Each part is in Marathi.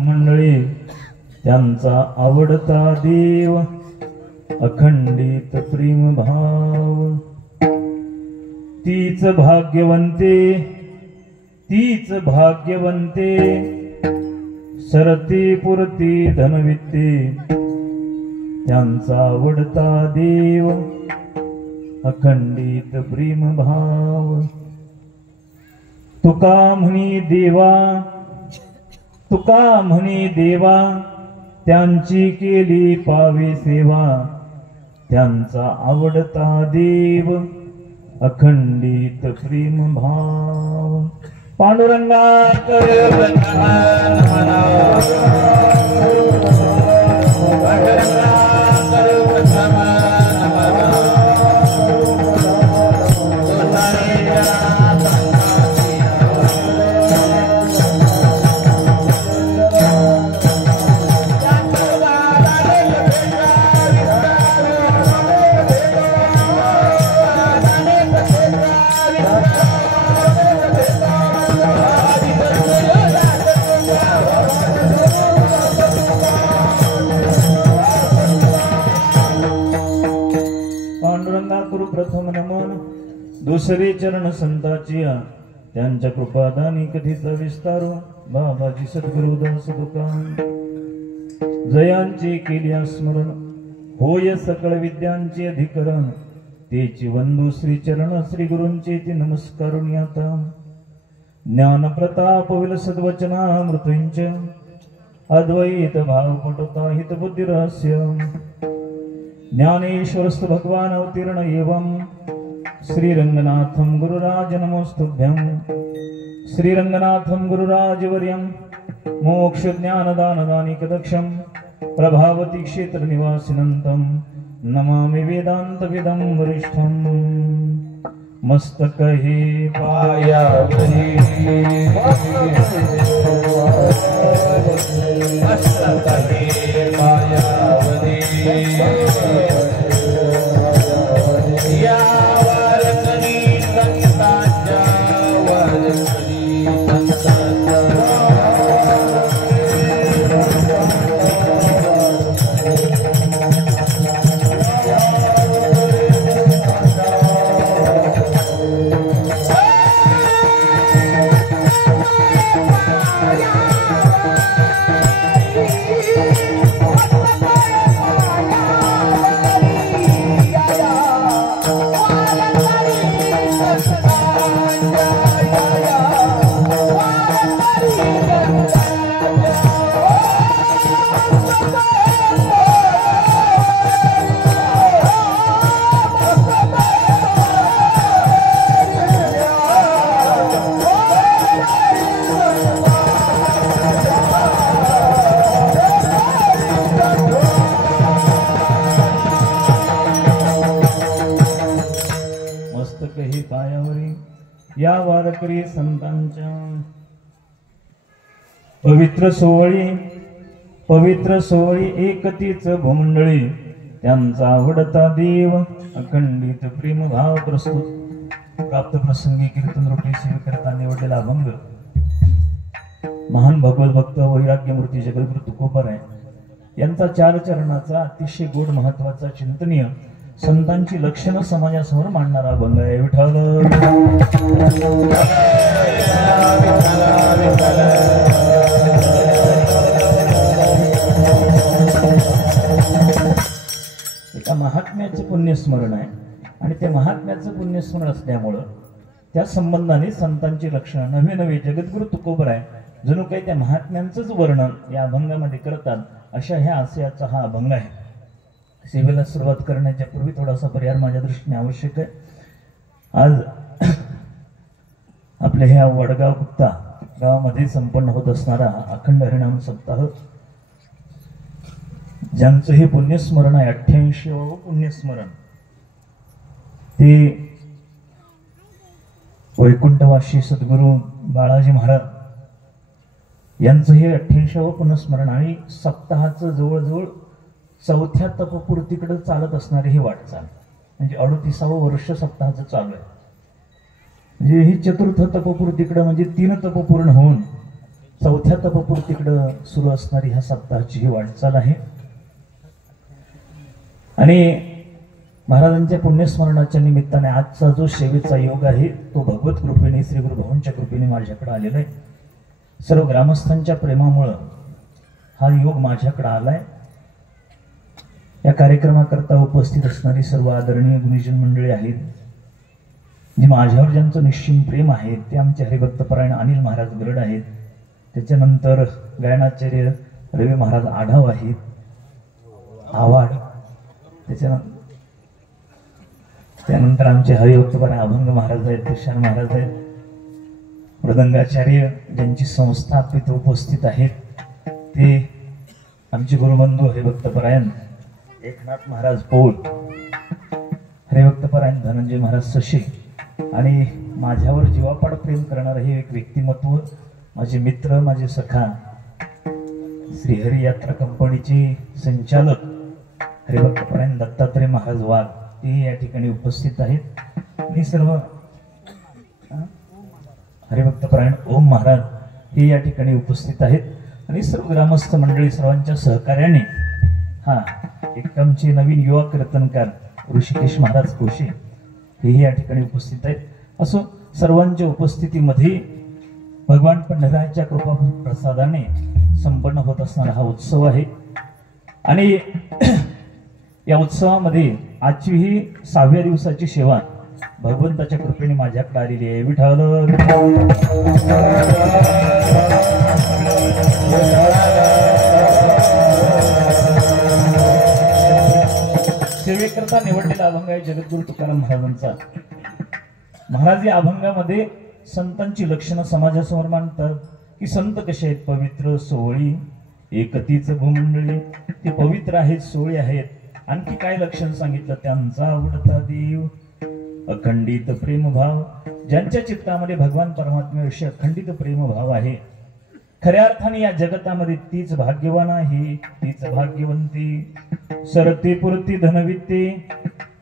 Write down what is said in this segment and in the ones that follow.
मंडळी त्यांचा आवडता देव अखंडित प्रेम भाव तीच भाग्यवंते सरते पुरते धनवित्ते त्यांचा आवडता देव अखंडित प्रेम भाव तुका म्हणी देवा त्यांची केली पावे सेवा त्यांचा आवडता देव अखंडित प्रेम भाव पांडुरंगा प्रथम नमन दुसरे चरण संताची त्यांच्या कृपादानी कधीचा विस्तारो बाबाजी सद्गुरुदास दुकान जयांचे केल्या स्मरण होय सकळ विद्यांचे अधिकरण तेची वंदू श्री चरण श्री गुरूंचे ते नमस्कारून आता ज्ञान प्रताप विल सद्वचना मृत्यूंच अद्वैत भाव पटुता हित बुद्धी रहस्य ज्ञानेश्वरस्तु भगवान अवतीर्ण एवं श्रीरंगनाथं गुरुराज नमोस्तुभ्यं श्रीरंगनाथं गुरुराजवर्यं मोक्ष ज्ञानदानदानिकदक्षं प्रभावती क्षेत्र निवासिनंतं नमामि वेदांतविदं वरिष्ठं मस्तकहे पायावरी मस्तकहे पायावरी या वारकरी संतांच्या पवित्र सोहळी एकतीच भूमंडळी त्यांचा आवडता देव अखंडित प्रेम भाव प्रस्तुत प्राप्त प्रसंगी कीर्तन रूपी सेवेकरता निवडलेला अभंग महान भगवत भक्त वैराग्य मूर्ती जगद्गुरु तुकोबराय यांचा चार चरणाचा अतिशय गोड महत्वाचा चिंतनीय संतांची लक्षण समाजासमोर मांडणारा अभंग आहे. विठ्ठल एका महात्म्याचे पुण्यस्मरण आहे आणि त्या महात्म्याचं पुण्यस्मरण असल्यामुळं त्या संबंधाने संतांची लक्षणं नवे नवे जगद्गुरु तुकोबराय जणू काही त्या महात्म्यांचंच वर्णन या अभंगामध्ये करतात अशा ह्या आशयाचा हा अभंग आहे. सेवेला सुरुवात करण्याच्या पूर्वी थोडासा पर्याय माझ्या दृष्टीने आवश्यक आहे. आज आपल्या ह्या वडगाव गुप्ता गावामध्ये संपन्न होत असणारा अखंड हरिनाम सप्ताह ज्यांचं हे पुण्यस्मरण आहे 88वे पुण्यस्मरण ते वैकुंठवासी सद्गुरू बाळाजी महाराज यांचं हे 88वे पुण्यस्मरण आणि सप्ताहाचं जवळजवळ चौथ्या तपपूर्तीकडे चालत असणारी ही वाटचाल म्हणजे 38वे वर्ष सप्ताहाचं चालू आहे. म्हणजे ही चतुर्थ तपपूर्तीकडे म्हणजे 3 तप पूर्ण होऊन चौथ्या तपपूर्तीकडं सुरू असणारी ह्या सप्ताहाची ही वाटचाल आहे आणि महाराजांच्या पुण्यस्मरणाच्या निमित्ताने आजचा जो सेवेचा योग आहे तो भगवत कृपेने श्री गुरु भाऊंच्या कृपेने माझ्याकडे आलेला आहे. सर्व ग्रामस्थांच्या प्रेमामुळं हा योग माझ्याकडे आलाय. या कार्यक्रमाकरता उपस्थित असणारी सर्व आदरणीय गुरुजन मंडळी आहेत, जे माझ्यावर ज्यांचं निश्चित प्रेम आहे ते आमचे हरिभक्तपरायण अनिल महाराज गरड आहेत. त्याच्यानंतर गायनाचार्य रवी महाराज आढाव आहेत, आवाड. त्यानंतर आमचे हरिभक्तपरायण अभंग महाराज आहेत, तुषार महाराज आहेत, मृदंगाचार्य ज्यांची संस्था तिथे उपस्थित आहेत ते आमचे गुरुबंधू हरिभक्तपरायण एकनाथ महाराज पोळ, हरिभक्तपरायण धनंजय महाराज सशे आणि माझ्यावर जीवापाड प्रेम करणारं हे एक व्यक्तिमत्व, माझे मित्र, माझे सखा, श्रीहरी यात्रा कंपनीचे संचालक हरिभक्तपरायण दत्तात्रय महाराज वाघ ते या ठिकाणी उपस्थित आहेत आणि सर्व हरिभक्तपरायण ओम महाराज हे या ठिकाणी उपस्थित आहेत आणि सर्व ग्रामस्थ मंडळी सर्वांच्या सहकार्याने एक आमचे नवीन युवा कीर्तनकार ऋषिकेश महाराज कोशे हेही या ठिकाणी उपस्थित आहेत. असो, सर्वांच्या उपस्थितीमध्ये भगवान पंढराच्या कृपा प्रसादाने संपन्न होत असणारा हा उत्सव आहे आणि या उत्सवामध्ये आजची ही 6व्या दिवसाची सेवा भगवंताच्या कृपेने माझ्याकडे आलेली आहे. विठ्ठल सेवेकरता निवडलेला अभंग आहे जगद्गुरु तुकाराम महाराजांचा. महाराज या अभंगामध्ये संतांची लक्षणं समाजासमोर मांडतात की संत कसे आहेत, पवित्र, सोहळी, एकतीच भूमंडळी, ते पवित्र आहेत, सोहळी आहेत. आणखी काय लक्षण सांगितलं, त्यांचा आवडता देव, अखंडित प्रेमभाव, ज्यांच्या चित्तामध्ये भगवान परमात्म्याविषयी अखंडित प्रेमभाव आहे. खऱ्या अर्थाने या जगतामध्ये तीच भाग्यवान आहे, तीच भाग्यवंती, सरते पुरती धनवित्ते.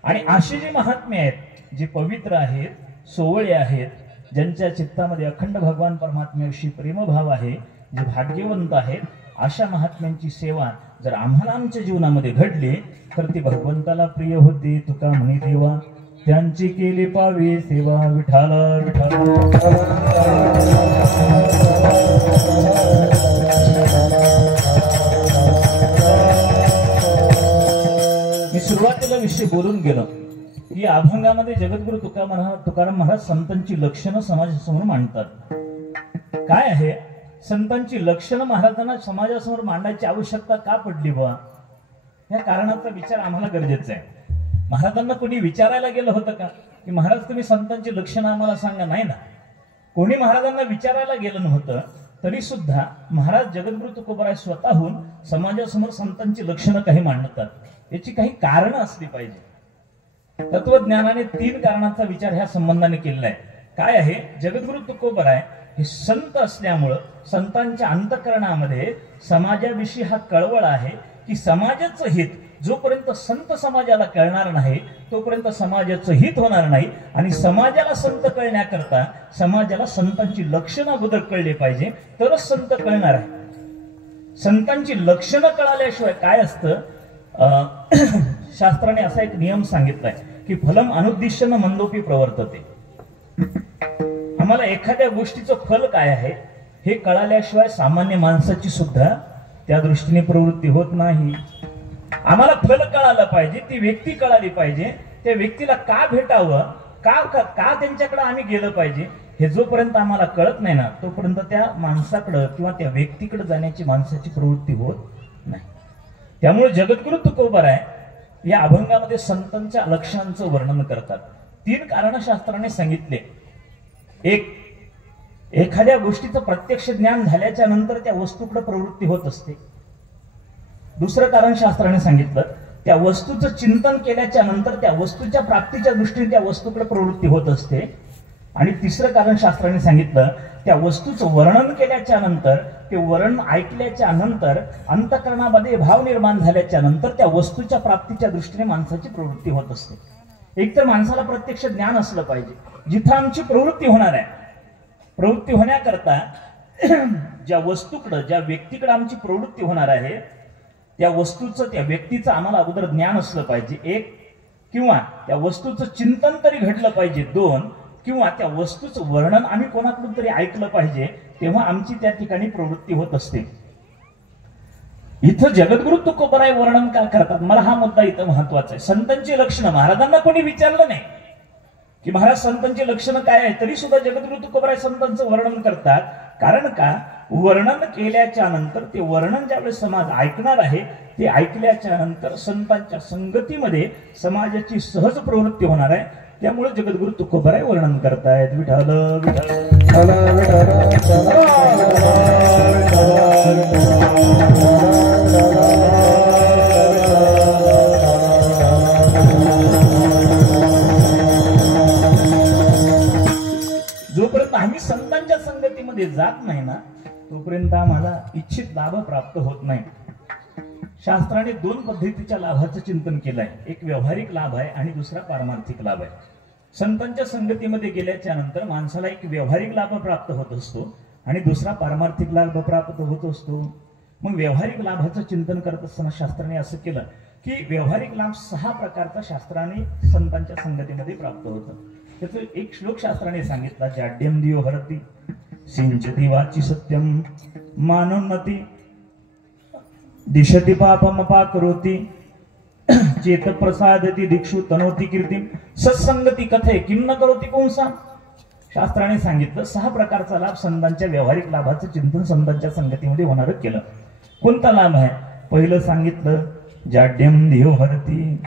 आणि असे जे महात्मे आहेत, जे पवित्र आहेत, सोवळे आहेत, ज्यांच्या चित्तामध्ये अखंड भगवान परमात्म्याविषयी प्रेमभाव आहे, जे भाग्यवंत आहेत, अशा महात्म्यांची सेवा जर आम्हाला आमच्या जीवनामध्ये घडली तर ती भगवंताला प्रिय होते. तुका म्हणे देवा, त्यांची केली पावे सेवा. विठाल विठाल. मी सुरुवातीला विषय बोलून गेलो की अभंगामध्ये जगद्गुरु तुकाराम महाराज संतांची लक्षणं समाजासमोर मांडतात. काय आहे संतांची लक्षणं महाराजांना समाजासमोर मांडायची आवश्यकता का पडली बा, या कारणाचा विचार आम्हाला गरजेचा आहे. महाराजांना कोणी विचारायला गेलं होतं का की महाराज तुम्ही संतांची लक्षणं आम्हाला सांगा? नाही ना, कोणी महाराजांना विचारायला गेलं नव्हतं. तरी सुद्धा महाराज जगद्गुरु तुकोबराय स्वतःहून समाजासमोर संतांची लक्षणं काही मांडतात. याची काही कारणं असली पाहिजे. तत्वज्ञानाने 3 कारणांचा विचार ह्या संबंधाने केलेला आहे. काय आहे, जगद्गुरु तुकोबराय हे संत असल्यामुळं संतांच्या अंतःकरणामध्ये समाजाविषयी हा कळवळ आहे की समाजाचं हित जोपर्यंत संत समाजाला कळणार नाही तोपर्यंत समाजाचं हित होणार नाही. आणि समाजाला संत कळण्याकरता समाजाला संतांची लक्षणं अगोदर कळली पाहिजे, तरच संत कळणार आहे. संतांची लक्षणं कळाल्याशिवाय काय असतं, शास्त्राने असा एक नियम सांगितलाय की फलम अनुद्दिश्य मंदोपी प्रवर्तते. आम्हाला एखाद्या गोष्टीचं फल काय आहे हे कळाल्याशिवाय सामान्य माणसाची सुद्धा त्या दृष्टीने प्रवृत्ती होत नाही. आम्हाला फल कळालं पाहिजे, ती व्यक्ती कळाली पाहिजे, त्या व्यक्तीला का भेटावं, का त्यांच्याकडे आम्ही गेलं पाहिजे, हे जोपर्यंत आम्हाला कळत नाही ना तोपर्यंत त्या माणसाकडं किंवा त्या व्यक्तीकडे जाण्याची माणसाची प्रवृत्ती होत नाही. त्यामुळे जगद्गुरु तुकोबराय या अभंगामध्ये संतांच्या लक्षणांचं वर्णन करतात. 3 कारणं शास्त्राने सांगितले. एखाद्या गोष्टीचं प्रत्यक्ष ज्ञान झाल्याच्या नंतर त्या वस्तूकडे प्रवृत्ती होत असते. दुसरं कारण शास्त्राने सांगितलं, त्या वस्तूचं चिंतन केल्याच्या नंतर त्या वस्तूच्या प्राप्तीच्या दृष्टीने त्या वस्तूकडे प्रवृत्ती होत असते. आणि तिसरं कारण शास्त्राने सांगितलं, त्या वस्तूचं वर्णन केल्याच्या नंतर, ते वर्णन ऐकल्याच्या नंतर, अंतःकरणामध्ये भाव निर्माण झाल्याच्या नंतर त्या वस्तूच्या प्राप्तीच्या दृष्टीने माणसाची प्रवृत्ती होत असते. एक तर माणसाला प्रत्यक्ष ज्ञान असलं पाहिजे, जिथं आमची प्रवृत्ती होणार आहे. प्रवृत्ती होण्याकरता ज्या वस्तूकडं ज्या व्यक्तीकडे आमची प्रवृत्ती होणार आहे त्या वस्तूचं त्या व्यक्तीचं आम्हाला अगोदर ज्ञान असलं पाहिजे, एक, किंवा त्या वस्तूचं चिंतन तरी घडलं पाहिजे, दोन, किंवा त्या वस्तूचं वर्णन आम्ही कोणाकडून तरी ऐकलं पाहिजे, तेव्हा आमची त्या ठिकाणी प्रवृत्ती होत असते. इथं जगद्गुरु तुकोबराय वर्णन का करतात? मला हा मुद्दा इथं महत्वाचा आहे. संतांची लक्षणं महाराजांना कोणी विचारलं नाही की महाराज संतांची लक्षणं काय आहे, तरी सुद्धा जगद्गुरु तुकोबराय संतांचं वर्णन करतात. कारण का? वर्णन केल्याच्या नंतर ते वर्णन ज्यावेळेस समाज ऐकणार आहे ते ऐकल्याच्या नंतर संतांच्या संगतीमध्ये समाजाची सहज प्रवृत्ती होणार आहे. त्यामुळे जगद्गुरु तुकोबराय वर्णन करतायत. विठ्ठल विठ्ठल जोपर्यंत आम्ही संतांच्या संगतीमध्ये जात नाही ना तोपर्यंत आम्हाला इच्छित लाभ प्राप्त होत नाही. शास्त्राने दोन पद्धतीच्या लाभाचं चिंतन केलंय. एक व्यावहारिक लाभ आहे आणि दुसरा पारमार्थिक लाभ आहे. संतांच्या संगतीमध्ये गेल्याच्या नंतर माणसाला एक व्यावहारिक लाभ प्राप्त होत असतो आणि दुसरा पारमार्थिक लाभ प्राप्त होत असतो. मग व्यावहारिक लाभाचं चिंतन करत असताना शास्त्राने असं केलं की व्यावहारिक लाभ 6 प्रकारचा शास्त्राने संतांच्या संगतीमध्ये प्राप्त होतं. त्याचं एक श्लोक शास्त्राने सांगितला, जाड्यम दियो हरती सिंचती वाची सत्यम मानोन्नती दिशती पापम पाकरोती चेत प्रसादती दीक्षु तनोती कीर्तिम सत्संगती कथे किम न करोती पुंसा. शास्त्राने सांगितलं 6 प्रकारचा लाभ संतांच्या व्यावहारिक लाभाचं चिंतन संतांच्या संगतीमध्ये होणार केलं. कोणता लाभ आहे? पहिलं सांगितलं जाड्यम दियो हरती,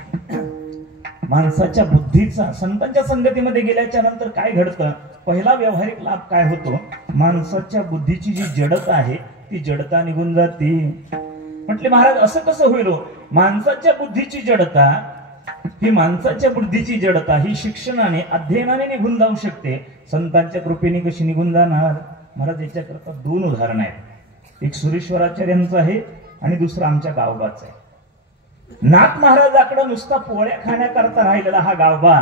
माणसाच्या बुद्धीचा संतांच्या संगतीमध्ये गेल्याच्या नंतर काय घडतं? पहिला व्यावहारिक लाभ काय होतो? माणसाच्या बुद्धीची जी जडता आहे ती जडता निघून जाते. म्हटले महाराज असं कसं होईल? माणसाच्या बुद्धीची जडता ही शिक्षणाने अध्ययनाने निघून जाऊ शकते. संतांच्या कृपेने कशी निघून जाणार? महाराज याच्याकरता 2 उदाहरण आहेत. एक सुरेश्वराचार्यांचं आहे आणि दुसरं आमच्या गावबाचं आहे. नाथ महाराजाकडे नुसता पोळ्या खाण्याकरता राहिलेला हा गावबा.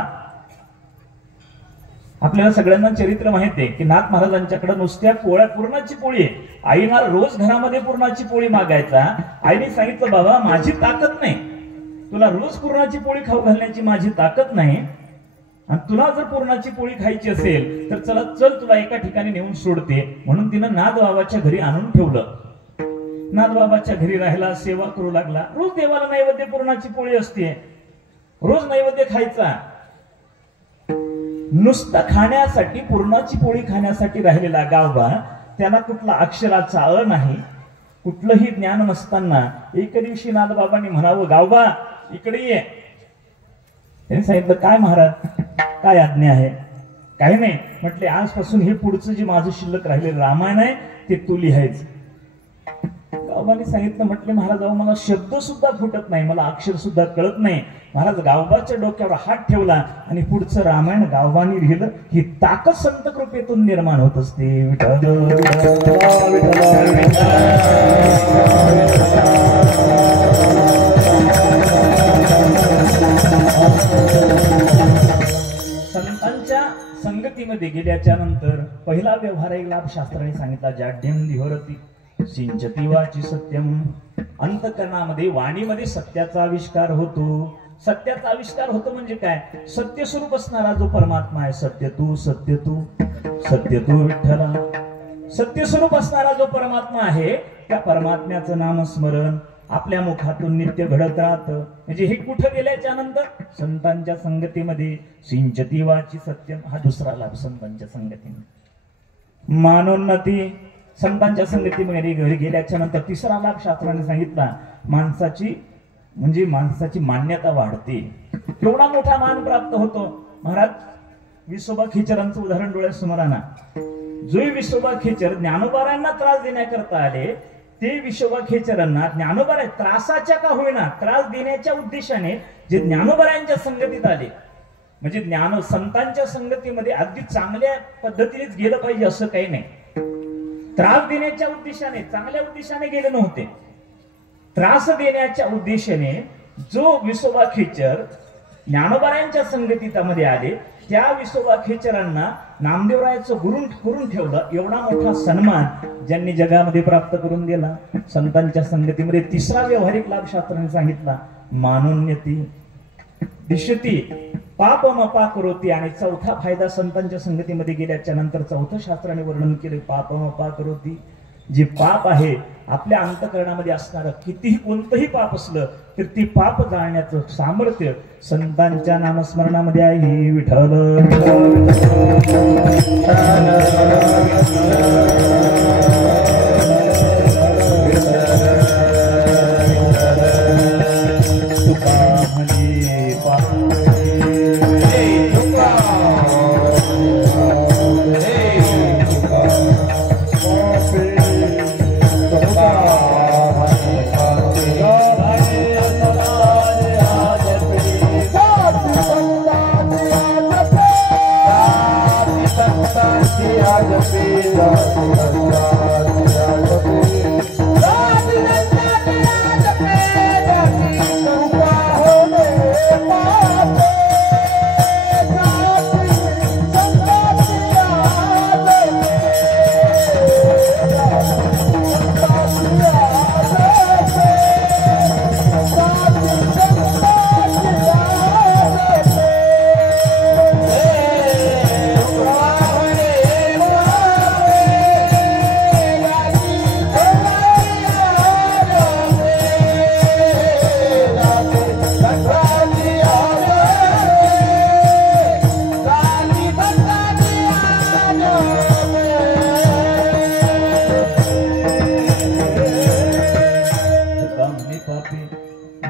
आपल्याला सगळ्यांना चरित्र माहित आहे की नाथ महाराजांच्याकडे नुसत्या पोळ्या, पुरणाची पोळी आहे. आईना रोज घरामध्ये पुरणाची पोळी मागायचा. आईने सांगितलं बाबा माझी ताकद नाही, तुला रोज पुरणाची पोळी खाऊ घालण्याची माझी ताकद नाही, आणि तुला जर पुरणाची पोळी खायची असेल तर चल तुला एका ठिकाणी नेऊन सोडते. म्हणून तिनं नाथ बाबाच्या घरी आणून ठेवलं. नाथ बाबाच्या घरी राहिला, सेवा करू लागला. रोज देवाला नैवेद्य पुरणाची पोळी असते, रोज नैवेद्य खायचा. नुसता खाण्यासाठी, पुरणाची पोळी खाण्यासाठी राहिलेला गावबा, त्याला कुठला अक्षराचा अ नाही, कुठलंही ज्ञान नसताना एक दिवशी नाथ बाबांनी म्हणावं गावबा इकडे ये. त्यांनी सांगितलं काय महाराज, काय आज्ञा आहे? काही नाही. म्हटले आजपासून हे पुढचं जे माझं शिल्लक राहिलेलं रामायण आहे ते तू लिहायचं. गावबाने सांगितलं. म्हटले महाराज मला शब्द सुद्धा फुटत नाही, मला अक्षर सुद्धा कळत नाही. महाराज गावबाच्या डोक्यावर हात ठेवला आणि पुढचं रामायण गावबाने लिहिलं. ही ताकद संत कृपेतून निर्माण होत असते. संतांच्या संगतीमध्ये गेल्याच्या नंतर पहिला व्यवहारिक लाभ शास्त्राने सांगितला, जाड्यम दिहोरती सिंचती वाची सत्यम. अंतकरणामध्ये, वाणीमध्ये सत्याचा आविष्कार होतो. सत्याचा आविष्कार होतो म्हणजे काय? सत्य स्वरूप असणारा जो परमात्मा आहे, सत्य तू विठ्ठला, सत्य स्वरूप असणारा जो परमात्मा आहे त्या परमात्म्याचं नामस्मरण आपल्या मुखातून नित्य घडत राहतं. म्हणजे हे कुठं गेल्याच्या नंतर संतांच्या संगतीमध्ये. सिंचती वाची सत्यम हा दुसरा लाभ संतांच्या संगतीमध्ये. मानोन्नती, संतांच्या संगतीमध्ये गेल्याच्या नंतर तिसरा लाभ शास्त्राने सांगितला, माणसाची मान्यता वाढते. केवढा मोठा मान प्राप्त होतो. महाराज विसोबा खेचरांचं उदाहरण डोळ्यासमोर आणा. जो विसोबा खेचर ज्ञानोबारांना त्रास देण्याकरता आले, ते विसोबा खेचरांना ज्ञानोबारा त्रासाच्या का होईना त्रास देण्याच्या उद्देशाने जे ज्ञानोबारांच्या संगतीत आले, म्हणजे ज्ञान संतांच्या संगतीमध्ये अगदी चांगल्या पद्धतीनेच गेलं पाहिजे असं काही नाही. त्रास देण्याच्या उद्देशाने, चांगल्या उद्देशाने गेले नव्हते. त्रास देण्याच्या उद्देशाने जो विसोबा खेचर ज्ञानोबारांच्या संगतीमध्ये आले, त्या विसोबा खेचरांना नामदेवरायाचं गुरु करून ठेवलं. एवढा मोठा सन्मान ज्यांनी जगामध्ये प्राप्त करून दिला. संतांच्या संगतीमध्ये तिसरा व्यावहारिक लाभ शास्त्राने सांगितला, मानोन्यती दिशती पापमपा करोती. आणि चौथा फायदा संतांच्या संगतीमध्ये गेल्याच्या नंतर चौथं शास्त्राने वर्णन केले, पापमपा करोती. जे पाप आहे आपल्या अंतःकरणामध्ये असणारं कितीही कोणतंही पाप असलं तर ती पाप जाळण्याचं सामर्थ्य संतांच्या नामस्मरणामध्ये आहे. विठ्ठल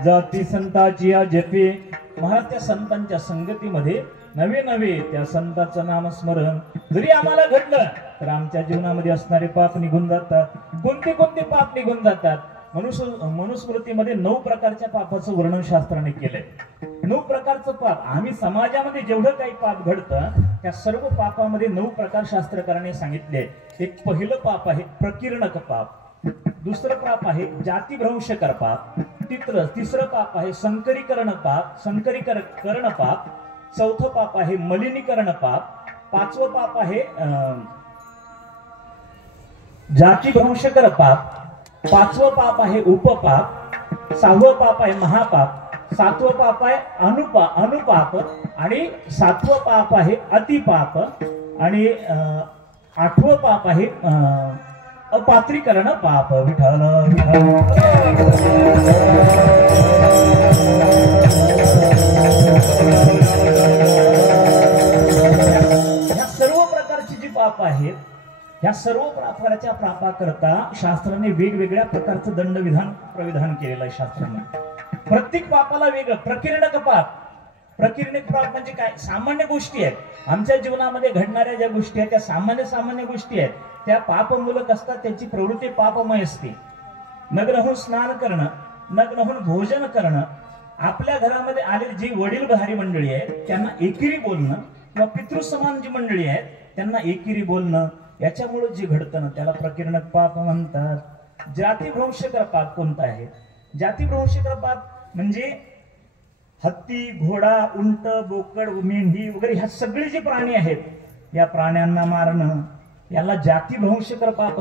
जाती संताची जपे. महाराज त्या संतांच्या संगतीमध्ये नवे नवे त्या संतांचं नामस्मरण जरी आम्हाला घडलं तर आमच्या जीवनामध्ये असणारे पाप निघून जातात. कोणते कोणते पाप निघून जातात? मनुस्मृतीमध्ये 9 प्रकारच्या पापाचं वर्णन शास्त्राने केलंय. 9 प्रकारचं पाप. आम्ही समाजामध्ये जेवढं काही पाप घडतं त्या सर्व पापामध्ये 9 प्रकार शास्त्रकाराने सांगितले. एक पहिलं पाप आहे प्रकीर्णक पाप. दुसरं पाप आहे जातीभ्रंशकर पाप. तिसरं पाप आहे संकरीकरण पाप. चौथं पाप आहे मलिनीकरण पाप. 5वं पाप आहे जातीभ्रंशकर पाप. 5वं पाप आहे उपपाप. 6वं पाप आहे महापाप. 7वं पाप आहे अनुपाप. आणि 7वं पाप आहे अतिपाप. आणि 8वं पाप आहे अपात्रीकरण पाप. विठ्ठल ह्या सर्व प्रकारची जी पाप आहेत ह्या सर्व प्रकारच्या पापाकरता शास्त्राने वेगवेगळ्या प्रकारचं दंडविधान प्रविधान केलेलं आहे. शास्त्राने प्रत्येक पापाला वेगळं. प्रकीर्णक पाप म्हणजे काय? सामान्य गोष्टी आहेत. आमच्या जीवनामध्ये घडणाऱ्या ज्या गोष्टी आहेत त्या सामान्य गोष्टी आहेत. त्या पापमूलक असतात. त्यांची प्रवृत्ती पापमय असते. नग्न होऊन स्नान करणं, नग्न होऊन भोजन करणं, आपल्या घरामध्ये आलेली जी वडीलधारी मंडळी आहेत त्यांना एकेरी बोलणं, किंवा पितृसमान जी मंडळी आहेत त्यांना एकेरी बोलणं, याच्यामुळे जे घडतं ना त्याला प्रकीर्णक पाप म्हणतात. जातीभ्रंशकर पाप कोणता आहे? जातीभ्रंशकर पाप म्हणजे हत्ती, घोडा, उंट, बोकड, मेंढी वगैरे ह्या सगळे जे प्राणी आहेत या प्राण्यांना मारणं याला जातीभ्रंशकर पाप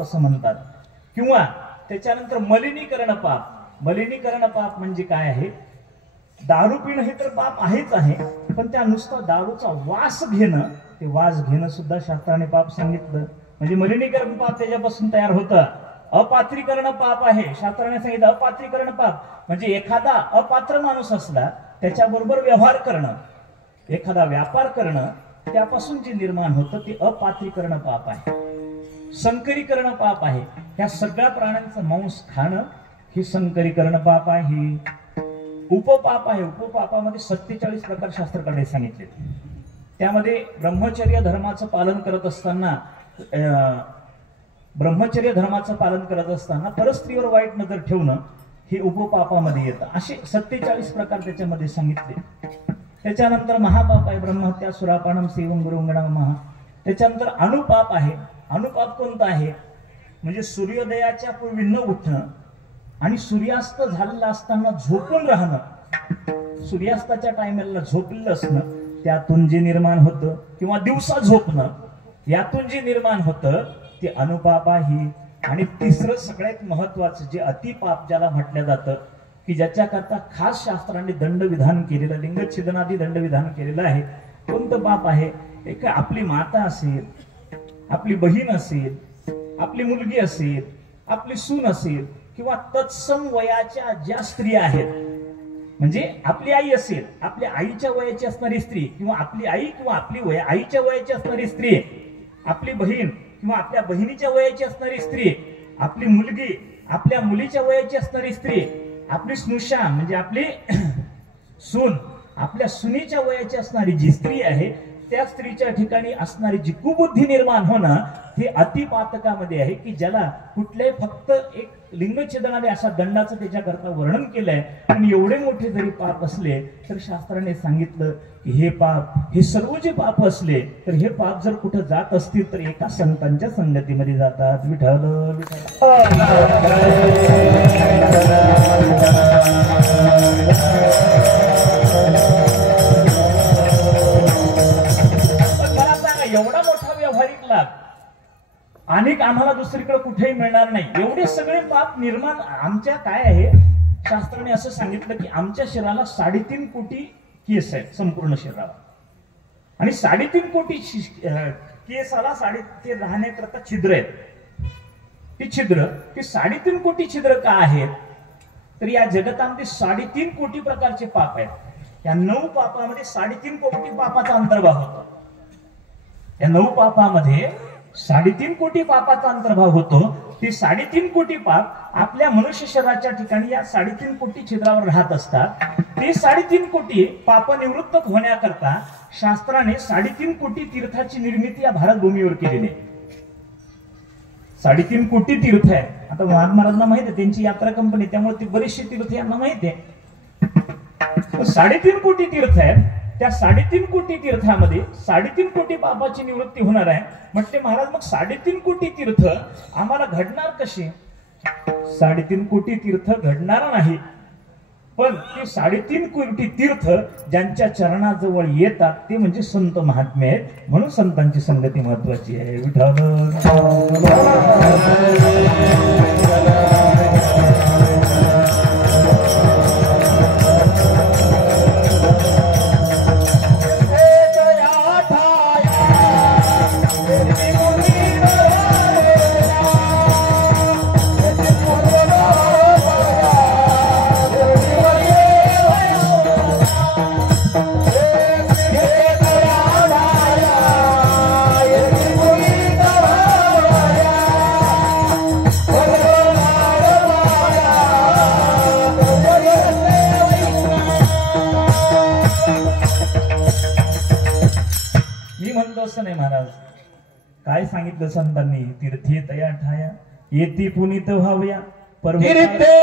असं म्हणतात. किंवा त्याच्यानंतर मलिनीकरण पाप. मलिनीकरण पाप म्हणजे काय आहे? दारू पिणं हे तर पाप आहेच आहे, पण त्या नुसता दारूचा वास घेणं सुद्धा शास्त्राने पाप सांगितलं. म्हणजे मलिनीकरण पाप त्याच्यापासून तयार होतं. अपात्रीकरण पाप आहे. शास्त्राने सांगितलं अपात्रीकरण पाप म्हणजे एखादा अपात्र माणूस असला त्याच्याबरोबर व्यवहार करणं, एखादा व्यापार करणं, त्यापासून जे निर्माण होतं ते अपात्रीकरण पाप आहे. संकरीकरण पाप आहे. ह्या सगळ्या प्राण्यांचं मांस खाणं हे संकरीकरण पाप आहे. उपपाप आहे. उपपापामध्ये 47 प्रकार शास्त्रकारांनी सांगितले. त्यामध्ये ब्रह्मचर्य धर्माचं पालन करत असताना परस्त्रीवर वाईट नजर ठेवणं हे उपपापामध्ये येतं. असे 47 प्रकार त्याच्यामध्ये सांगितले. त्याच्यानंतर महापाप आहे ब्रह्महत्या, सुरापानम, सेवन, गुरुंगणा महा. त्याच्यानंतर अनुपाप आहे. अनुपाप कोणता आहे? म्हणजे सूर्योदयाच्या पूर्वी न उठणं आणि सूर्यास्त झालेला असताना झोपून राहणं, सूर्यास्ताच्या टायमाला झोपलेलं असणं त्यातून जे निर्माण होतं किंवा दिवसा झोपणं यातून जे निर्माण होतं ते अनुपाप आहे. आणि तिसरं सगळ्यात महत्वाचं जे अतिपाप ज्याला म्हटलं जातं की ज्याच्याकरता खास शास्त्राने दंडविधान केलेलं लिंगच्छेदनादी दंडविधान केलेलं आहे. कोणतं पाप आहे? एक आपली माता असेल, आपली बहीण असेल, आपली मुलगी असेल, आपली सून असेल किंवा तत्सम वयाच्या ज्या स्त्रिया आहेत, म्हणजे आपली आई असेल, आपल्या आईच्या वयाची असणारी स्त्री किंवा आपली आई किंवा आपली आईच्या वयाची असणारी स्त्री, आपली बहीण किंवा आपल्या बहिणीच्या वयाची असणारी स्त्री, आपली मुलगी, आपल्या मुलीच्या वयाची असणारी स्त्री, आपली स्नुषा म्हणजे आपली सून, आपल्या सुनीच्या वयाची असणारी जी स्त्री आहे त्या स्त्रीच्या ठिकाणी असणारी जी कुबुद्धी निर्माण होणं हे अतिपातकामध्ये आहे की ज्याला कुठल्याही फक्त एक लिंगच्छेदनाने अशा दंडाचं त्याच्याकरता वर्णन केलंय. आणि एवढे मोठे जरी पाप असले तर शास्त्राने सांगितलं की हे पाप, हे सर्व जे पाप असले तर हे पाप जर कुठं जात असतील तर एका संतांच्या संगतीमध्ये जातात. विठ्ठल एवढा मोठा व्यावहारिक लाभ अनेक आम्हाला दुसरीकडे कुठेही मिळणार नाही. एवढे सगळे पाप निर्माण आमच्या काय आहे, शास्त्राने असं सांगितलं की आमच्या शरीराला 3.5 कोटी केस आहेत संपूर्ण शरीराला. आणि 3.5 कोटी केसाला ते राहण्याकरता छिद्र आहेत. ती छिद्र, ती 3.5 कोटी छिद्र का आहेत? तर या जगतामध्ये 3.5 कोटी प्रकारचे पाप आहेत. या 9 पापामध्ये 3.5 कोटी पापाचा अंतर्भाव होतो. या 9 पापामध्ये 3.5 कोटी पापाचा अंतर्भाव होतो. ती 3.5 कोटी पाप आपल्या मनुष्य शरीराच्या ठिकाणी या 3.5 कोटी छिद्रावर राहत असतात. ते 3.5 कोटी पाप निवृत्त होण्याकरता शास्त्राने 3.5 कोटी तीर्थाची निर्मिती या भारत भूमीवर केलेली आहे. 3.5 कोटी तीर्थ आहे. आता महाराजांना माहित आहे, त्यांची यात्रा कंपनी, त्यामुळे ती बरीचशी तीर्थ यांना माहिती आहे. 3.5 कोटी तीर्थ आहेत. त्या 3.5 कोटी तीर्थामध्ये 3.5 कोटी पापाची निवृत्ती होणार आहे. म्हटले महाराज मग 3.5 कोटी तीर्थ आम्हाला घडणार कसे? 3.5 कोटी तीर्थ घडणार नाही, पण ते 3.5 कोटी तीर्थ ज्यांच्या चरणाजवळ येतात ते म्हणजे संत महात्मे आहेत. म्हणून संतांची संगती महत्वाची आहे. नाही महाराज काय सांगितलं संतांनी? तीर्थी तया ठाया येती पुनीत व्हावया तीर्थे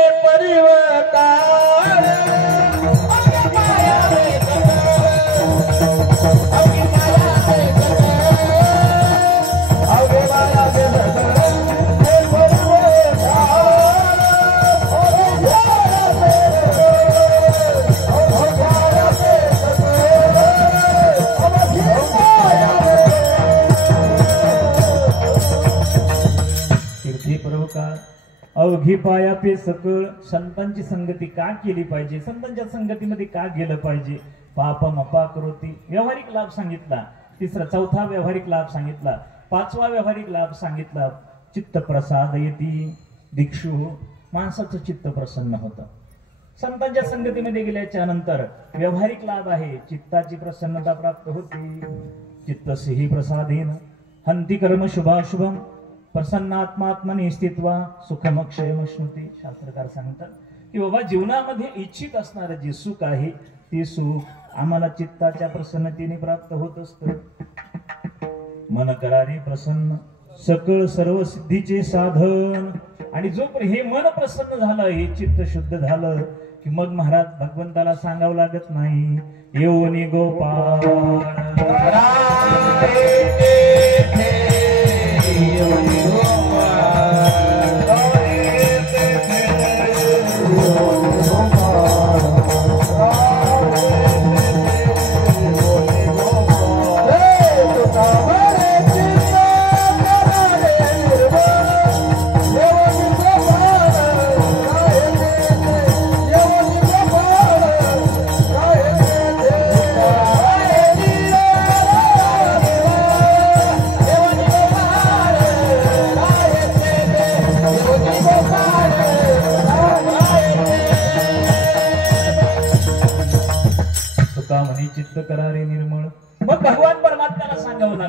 अवघी पाया पे सकळ. संतांची संगती का केली पाहिजे? संतांच्या संगतीमध्ये का गेलं पाहिजे? पाप मपा करोती. व्यावहारिक लाभ सांगितला. तिसरा, चौथा व्यावहारिक लाभ सांगितला. 5वा व्यावहारिक लाभ सांगितला. चित्त प्रसाद येती दीक्षु. माणसाचं चित्त प्रसन्न होतं. संतांच्या संगतीमध्ये गेल्याच्या नंतर व्यावहारिक लाभ आहे. चित्ताची प्रसन्नता प्राप्त होती. चित्तसेहि प्रसादेन हंती कर्म शुभाशुभम प्रसन्नात्मात्मनि स्थित्वा सुखमक्षयमश्नुते. शास्त्रकार सांगतात की बाबा जीवनामध्ये इच्छित असणारं जे सुख आहे ते सुख आम्हाला चित्ताच्या प्रसन्नतेने प्राप्त होत असतं. मन करारी प्रसन्न सकळ सर्व सिद्धीचे साधन. आणि जो हे मन प्रसन्न झालं, हे चित्त शुद्ध झालं की मग महाराज भगवंताला सांगावं लागत नाही. येऊनी गोपाळ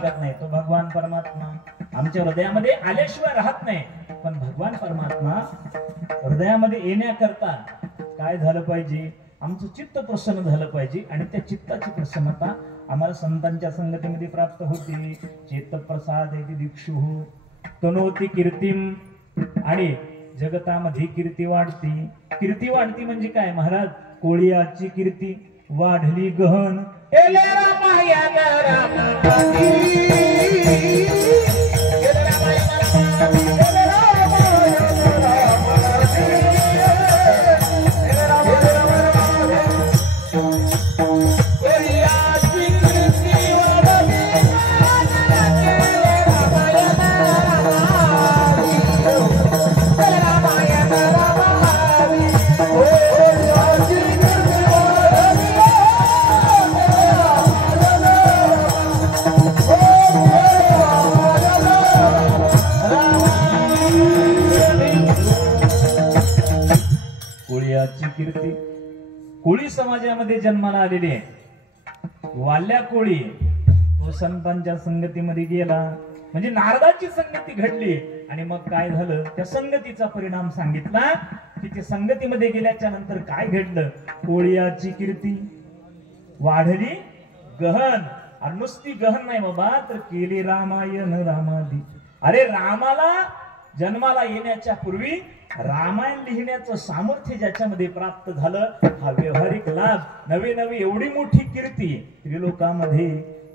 लागत नाही, तो भगवान परमात्मा आमच्या हृदयामध्ये आल्याशिवाय राहत नाही. पण भगवान परमात्मा हृदयामध्ये येण्याकरता काय झालं पाहिजे, आमचं चित्त प्रसन्न झालं पाहिजे. आणि त्या चित्ताची प्रसन्नता आम्हाला संतांच्या संगतीमध्ये प्राप्त होते. चेत प्रसाद दीक्षु तनोती कीर्तिम. आणि जगतामध्ये कीर्ती वाढते. कीर्ती वाढती म्हणजे काय महाराज, कोळियाची कीर्ती वाढली गहन. कीर्ती कोळी समाजामध्ये जन्माला आलेली आहे. वाल्या कोळी तो संतांच्या संगतीमध्ये गेला म्हणजे नारदाची संगती घडली. आणि मग काय झालं, त्या संगतीचा परिणाम सांगितला की ते संगतीमध्ये गेल्याच्या नंतर काय घडलं. कोळियाची कीर्ती वाढली गहन. आणि नुसती गहन नाही बाबा, तर केली रामायण रामादी. अरे रामाला जन्माला येण्याच्या पूर्वी रामायण लिहिण्याचं सामर्थ्य ज्याच्यामध्ये प्राप्त झालं, हा व्यवहारिक लाभ. नवे नवी एवढी मोठी कीर्ती त्रिलोकामध्ये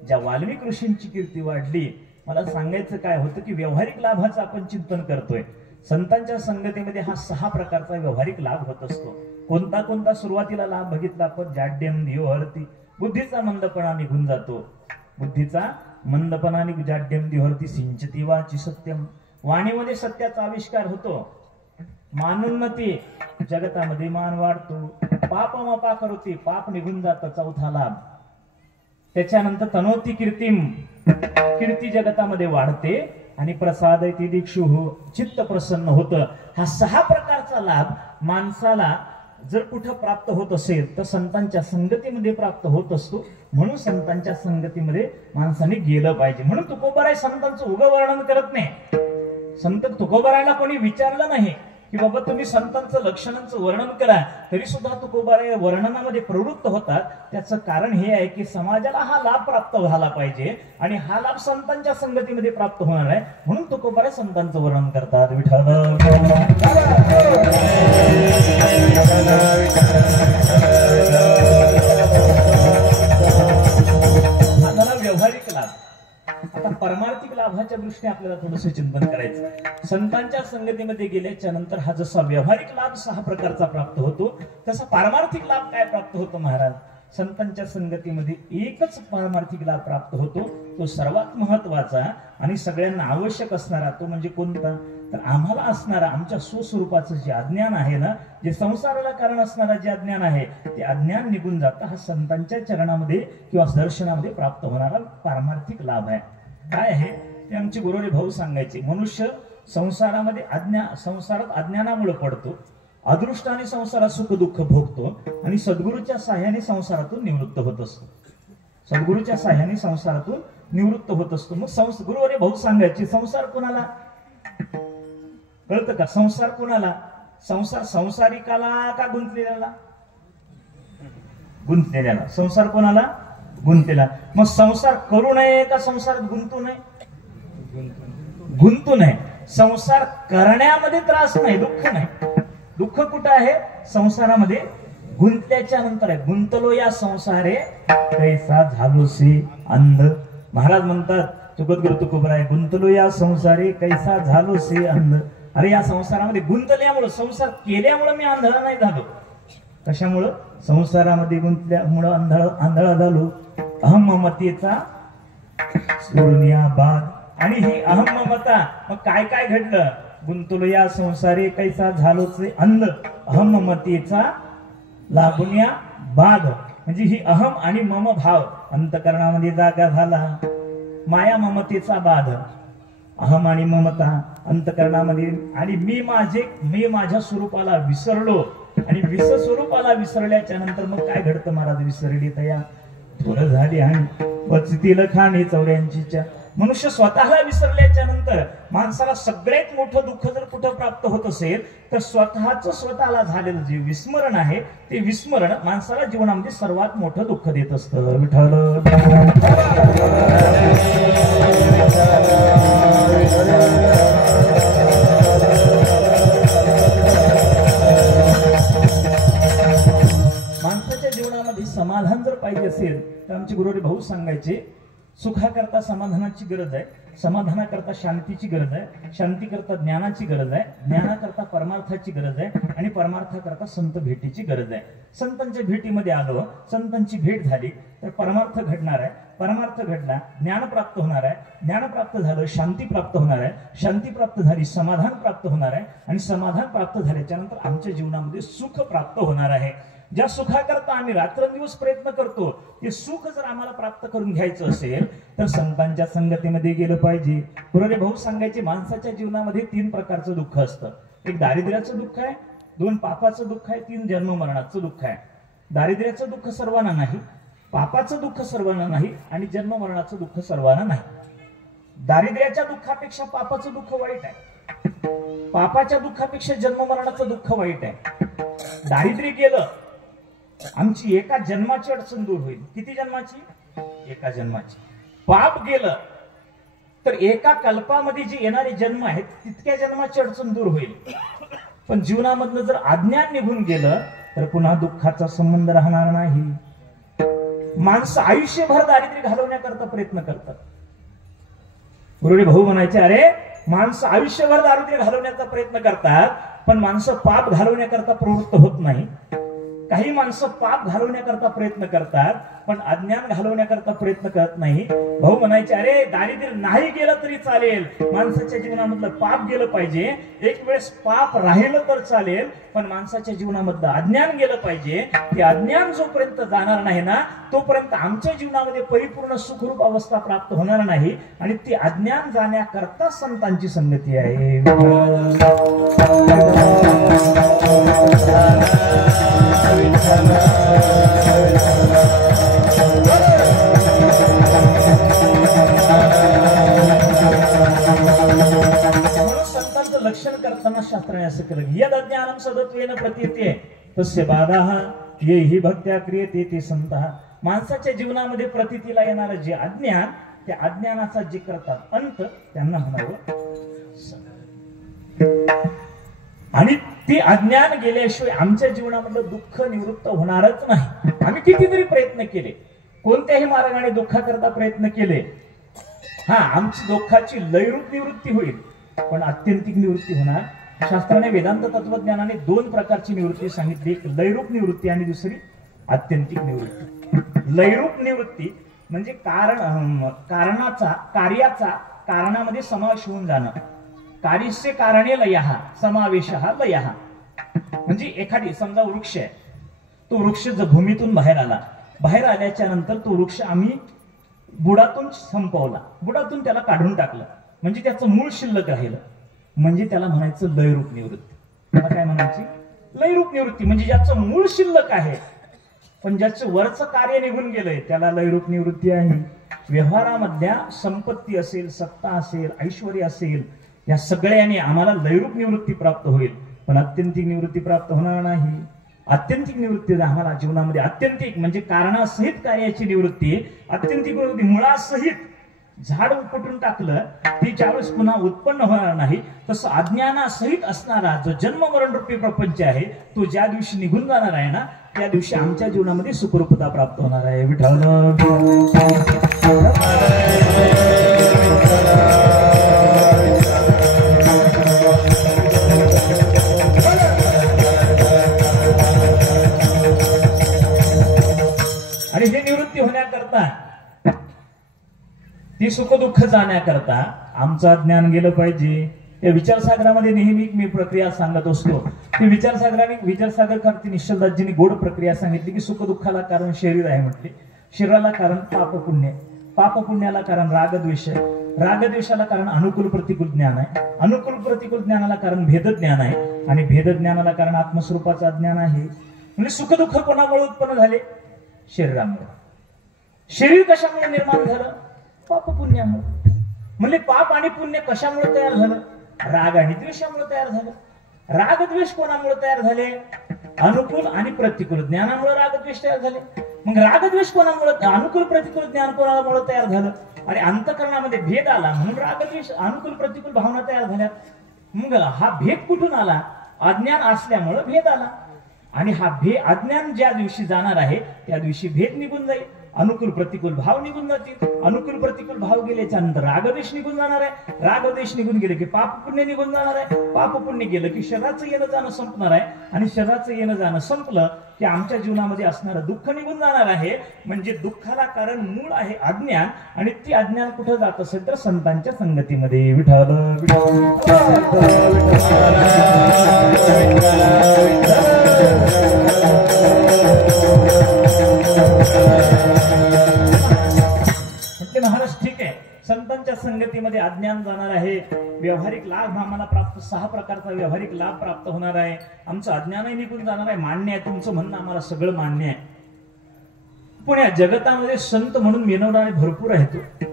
ज्या वाल्मिक ऋषींची कीर्ती वाढली. मला सांगायचं काय होतं की व्यवहारिक लाभाचं आपण चिंतन करतोय. संतांच्या संगतीमध्ये हा 6 प्रकारचा व्यवहारिक लाभ होत असतो. कोणता कोणता सुरुवातीला लाभ बघितला आपण, जाड्यम दिवहरती, बुद्धीचा मंदपणा निघून जातो. बुद्धीचा मंदपणा आणि जाड्यम दिवहरती सिंचती वाची सत्यम, वाणीमध्ये सत्याचा आविष्कार होतो. मानोन्नती, जगतामध्ये मान वाढतो. पाप मपा करोती, पाप निघून जातं, चौथा लाभ. त्याच्यानंतर तनोती कीर्तिम, कीर्ती जगतामध्ये वाढते. आणि प्रसाद ती दीक्षु, चित्त प्रसन्न होतं. हा 6 प्रकारचा लाभ माणसाला जर कुठं प्राप्त होत असेल तर संतांच्या संगतीमध्ये प्राप्त होत असतो. म्हणून संतांच्या संगतीमध्ये माणसाने गेलं पाहिजे. म्हणून तुकोबाराय संतांचं उगं वर्णन करत नाही. संत तुकोबारायला कोणी विचारलं नाही की बाबा तुम्ही संतांचं लक्षणांचं वर्णन करा, तरी सुद्धा तुकोबाराय वर्णनामध्ये प्रवृत्त होतात. त्याचं कारण हे आहे की समाजाला हा लाभ प्राप्त झाला पाहिजे आणि हा लाभ संतांच्या संगतीमध्ये प्राप्त होणार आहे. म्हणून तुकोबाराय संतांचं वर्णन करतात. विठ्ठल हा झाला व्यावहारिक लाभ. आता परमार्थिक लाभाच्या दृष्टीने आपल्याला थोडंसं चिंतन करायचं. संतांच्या संगतीमध्ये गेल्याच्या नंतर हा जसा व्यावहारिक लाभ 6 प्रकारचा प्राप्त होतो, तसा पारमार्थिक लाभ काय प्राप्त होतो महाराज. संतांच्या संगतीमध्ये एकच पारमार्थिक लाभ प्राप्त होतो, तो सर्वात महत्वाचा आणि सगळ्यांना आवश्यक असणारा. तो म्हणजे कोणता, तर आम्हाला असणारा आमच्या स्वस्वरूपाचं जे अज्ञान आहे ना, जे संसाराला कारण असणारा जे अज्ञान आहे, ते अज्ञान निघून जातं. हा संतांच्या चरणामध्ये किंवा दर्शनामध्ये प्राप्त होणारा पारमार्थिक लाभ आहे. काय आहे ते आमचे गुरुरे भाऊ सांगायचे. मनुष्य संसारामध्ये संसारात अज्ञानामुळे पडतो, अदृष्टाने संसारात सुख दुःख भोगतो आणि सद्गुरूच्या साह्याने संसारातून निवृत्त होत असतो. सद्गुरूच्या साह्याने संसारातून निवृत्त होत असतो. मग गुरुवरे भाऊ सांगायचे, संसार कोणाला कळतं का? संसार कोणाला? संसार संसारिकाला का गुंतलेल्याला? गुंतलेल्याला. संसार कोणाला? गुंतलेला. मग संसार करू नये का संसारात गुंतू नये? गुंतू नये. संसार करण्यामध्ये त्रास नाही, दुःख नाही. दुःख कुठं आहे? संसारामध्ये गुंतल्याच्या नंतर आहे. गुंतलो या संसारे कैसा झालोसे अंध. महाराज म्हणतात तुकोबराय तुकोबराय, गुंतलो या संसारे कैसा झालोसे अंध. अरे या संसारामध्ये गुंतल्यामुळं, संसार केल्यामुळं मी आंधळा नाही झालो. कशामुळं? संसारामध्ये गुंतल्यामुळं आंधळा झालो. अहम ममतेचा सोडून या बाद. आणि ही अहम ममता, मग काय काय घडलं? गुंतलो या संसारे कैसा झालोचे अंध, अहम ममतेचा लागून या बाध. म्हणजे ही अहम आणि मम भाव अंतकरणामध्ये जागा झाला. माया ममतेचा बाध, अहम आणि ममता अंतकरणामध्ये. आणि मी माझ्या स्वरूपाला विसरलो. आणि स्वरूपाला विसरल्याच्या नंतर मग काय घडतं महाराज? विसरली तया थोडं झाली आणि पचतील खाणे चौऱ्यांचीच्या. मनुष्य स्वतःला विसरल्याच्या नंतर माणसाला सगळ्यात मोठं दुःख जर कुठं प्राप्त होत असेल तर स्वतःला झालेलं जे विस्मरण आहे ते विस्मरण माणसाला जीवनामध्ये सर्वात मोठं दुःख देत असतं. विठ्ठल माणसाच्या जीवनामध्ये समाधान जर पाहिजे असेल तर आमचे गुरुजी भाऊ सांगायचे, सुखाकरता समाधानाची गरज आहे, समाधानाकरता शांतीची गरज आहे, शांतीकरता ज्ञानाची गरज आहे, ज्ञानाकरता परमार्थाची गरज आहे आणि परमार्थाकरता संत भेटीची गरज आहे. संतांच्या भेटीमध्ये आलो, संतांची भेट झाली तर परमार्थ घडणार आहे, परमार्थ घडला ज्ञान प्राप्त होणार आहे, ज्ञान प्राप्त झालं शांती प्राप्त होणार आहे, शांती प्राप्त झाली समाधान प्राप्त होणार आहे आणि समाधान प्राप्त झाल्याच्या नंतर आमच्या जीवनामध्ये सुख प्राप्त होणार आहे. ज्या सुखाकरता आम्ही रात्रंदिवस प्रयत्न करतो ते सुख जर आम्हाला प्राप्त करून घ्यायचं असेल तर संतांच्या संगतीमध्ये गेलं पाहिजे. गुरुजी भाऊ सांगायचे, माणसाच्या जीवनामध्ये 3 प्रकारचं दुःख असतं. एक दारिद्र्याचं दुःख आहे, 2 पापाचं दुःख आहे, 3 जन्म मरणाचं दुःख आहे. दारिद्र्याचं दुःख सर्वांना नाही, पापाचं दुःख सर्वांना नाही आणि जन्म मरणाचं दुःख सर्वांना नाही. दारिद्र्याच्या दुःखापेक्षा पापाचं दुःख वाईट आहे, पापाच्या दुःखापेक्षा जन्म मरणाचं दुःख वाईट आहे. दारिद्र्य गेलं आमची एका जन्माची अडचण दूर होईल. किती जन्माची? एका जन्माची. पाप गेलं तर एका कल्पामध्ये जे येणारे जन्म आहेत तितक्या जन्माची अडचण दूर होईल. पण जीवनामधलं जर अज्ञान निघून गेलं तर पुन्हा दुःखाचा संबंध राहणार नाही. माणसं आयुष्यभर दारिद्र्य घालवण्याकरता प्रयत्न करतात. गुरुजी भाऊ म्हणायचे, अरे माणसं आयुष्यभर दारिद्र्य घालवण्याचा प्रयत्न करतात पण माणसं पाप घालवण्याकरता प्रवृत्त होत नाही. काही माणसं पाप घालवण्याकरता प्रयत्न करतात पण अज्ञान घालवण्याकरता प्रयत्न करत नाही. भाऊ म्हणायचे, अरे दारिद्र्य नाही गेलं तरी चालेल, माणसाच्या जीवनामधलं पाप गेलं पाहिजे. एक वेळेस पाप राहिलं तर चालेल पण माणसाच्या जीवनामधलं अज्ञान गेलं पाहिजे. ते अज्ञान जोपर्यंत जाणार नाही ना तोपर्यंत आमच्या जीवनामध्ये परिपूर्ण सुखरूप अवस्था प्राप्त होणार नाही आणि ते अज्ञान जाण्याकरता संतांची संगती आहे. संतांचं लक्षण करताना शास्त्राने असं केलं, यद अज्ञानम सदत्वेन प्रतीयते तस्य बाधाः येहि भक्त्या क्रियते ते संतः. माणसाच्या जीवनामध्ये प्रतीतीला येणारं जे अज्ञान त्या अज्ञानाचा जे करतात अंत त्यांना म्हणावं. आणि ते अज्ञान गेल्याशिवाय आमच्या जीवनामधलं दुःख निवृत्त होणारच नाही. आम्ही कितीतरी प्रयत्न केले, कोणत्याही मार्गाने दुःखाकरता प्रयत्न केले, आमची दुःखाची लयरूप निवृत्ती होईल पण आत्यंतिक निवृत्ती होणार. शास्त्राने वेदांत तत्वज्ञानाने 2 प्रकारची निवृत्ती सांगितली, एक लयरूप निवृत्ती आणि दुसरी आत्यंतिक निवृत्ती. लयरूप निवृत्ती म्हणजे कार्याचा कारणामध्ये समावेश होऊन जाणं. कार्यस्य कारणे लयः समावेशः लयः. म्हणजे एखादी समजा वृक्ष आहे, तो वृक्ष जर भूमीतून बाहेर आला, बाहेर आल्याच्या नंतर तो वृक्ष आम्ही बुडातून संपवला, बुडातून त्याला काढून टाकलं म्हणजे त्याचं मूळ शिल्लक राहिलं, म्हणजे त्याला म्हणायचं लयरूप निवृत्ती. त्याला काय म्हणायची? लयरूप निवृत्ती. म्हणजे ज्याचं मूळ शिल्लक आहे पण ज्याचं वरचं कार्य निघून गेलंय त्याला लयरूप निवृत्ती आहे. व्यवहारामधल्या संपत्ती असेल, सत्ता असेल, ऐश्वर्य असेल, या सगळ्याने आम्हाला लयरूप निवृत्ती प्राप्त होईल पण आत्यंतिक निवृत्ती प्राप्त होणार नाही. आत्यंतिक निवृत्ती आम्हाला जीवनामध्ये आत्यंतिक म्हणजे कारणासहित कार्याची निवृत्ती, आत्यंतिक निवृत्ती मुळासहित झाड उपटून टाकलं ती ज्यावेळेस पुन्हा उत्पन्न होणार नाही तसं अज्ञानासहित असणारा जो जन्म मरण रूपी प्रपंच आहे तो ज्या दिवशी निघून जाणार आहे ना त्या दिवशी आमच्या जीवनामध्ये सुखरूपता प्राप्त होणार आहे. विठ्ठल आणि हे निवृत्ती होण्याकरता ती सुख दुःख जाण्याकरता आमचं ज्ञान गेलं पाहिजे. या विचारसागरामध्ये नेहमी मी प्रक्रिया सांगत असतो. ती विचारसागर करते निश्चलदासजींनी गोड प्रक्रिया सांगितली की सुख दुःखाला कारण शरीर आहे म्हटले, शरीराला कारण पाप पुण्य, पाप पुण्याला कारण रागद्वेष, रागद्वेषाला कारण अनुकूल प्रतिकूल ज्ञान आहे, अनुकूल प्रतिकूल ज्ञानाला कारण भेद ज्ञान आहे आणि भेद ज्ञानाला कारण आत्मस्वरूपाचं ज्ञान आहे. म्हणजे सुख दुःख कोणामुळे उत्पन्न झाले? शरीरामुळे. शरीर कशामुळे निर्माण झालं? पाप पुण्यामुळे. म्हणजे पाप आणि पुण्य कशामुळे तयार झालं? राग आणि द्वेषामुळे तयार झालं. राग द्वेष कोणामुळे तयार झाले? अनुकूल आणि प्रतिकूल ज्ञानामुळे राग द्वेष तयार झाले. मग राग द्वेष कोणामुळे, अनुकूल प्रतिकूल ज्ञान कोणामुळे तयार झालं? आणि अंतःकरणामध्ये भेद आला म्हणून राग द्वेष अनुकूल प्रतिकूल भावना तयार झाल्या. मग हा भेद कुठून आला? अज्ञान असल्यामुळे भेद आला. आणि हा अज्ञान ज्या दिवशी जाणार आहे त्या दिवशी भेद निघून जाईल, अनुकूल प्रतिकूल भाव निघून जातील. अनुकूल प्रतिकूल भाव गेल्याच्या नंतर रागदेश निघून जाणार आहे. रागदेश निघून गेले की पाप पुण्य निघून जाणार आहे. पाप पुण्य गेलं की शरीराचं येणं जाणं संपणार आहे. आणि शरीराचं येणं जाणं संपलं की आमच्या जीवनामध्ये असणारं दुःख निघून जाणार आहे. म्हणजे दुःखाला कारण मूळ आहे अज्ञान. आणि ती अज्ञान कुठं जात असेल तर संतांच्या संगतीमध्ये. विठ्ठल म्हटले महाराज ठीक आहे, संतांच्या संगतीमध्ये अज्ञान जाणार आहे. व्यावहारिक लाभ आम्हाला प्राप्त, 6 प्रकारचा व्यावहारिक लाभ प्राप्त होणार आहे. आमचं अज्ञानही निघून जाणार आहे. मान्य आहे, तुमचं म्हणणं आम्हाला सगळं मान्य आहे. पण या जगतामध्ये संत म्हणून मिळवणारे भरपूर आहेत.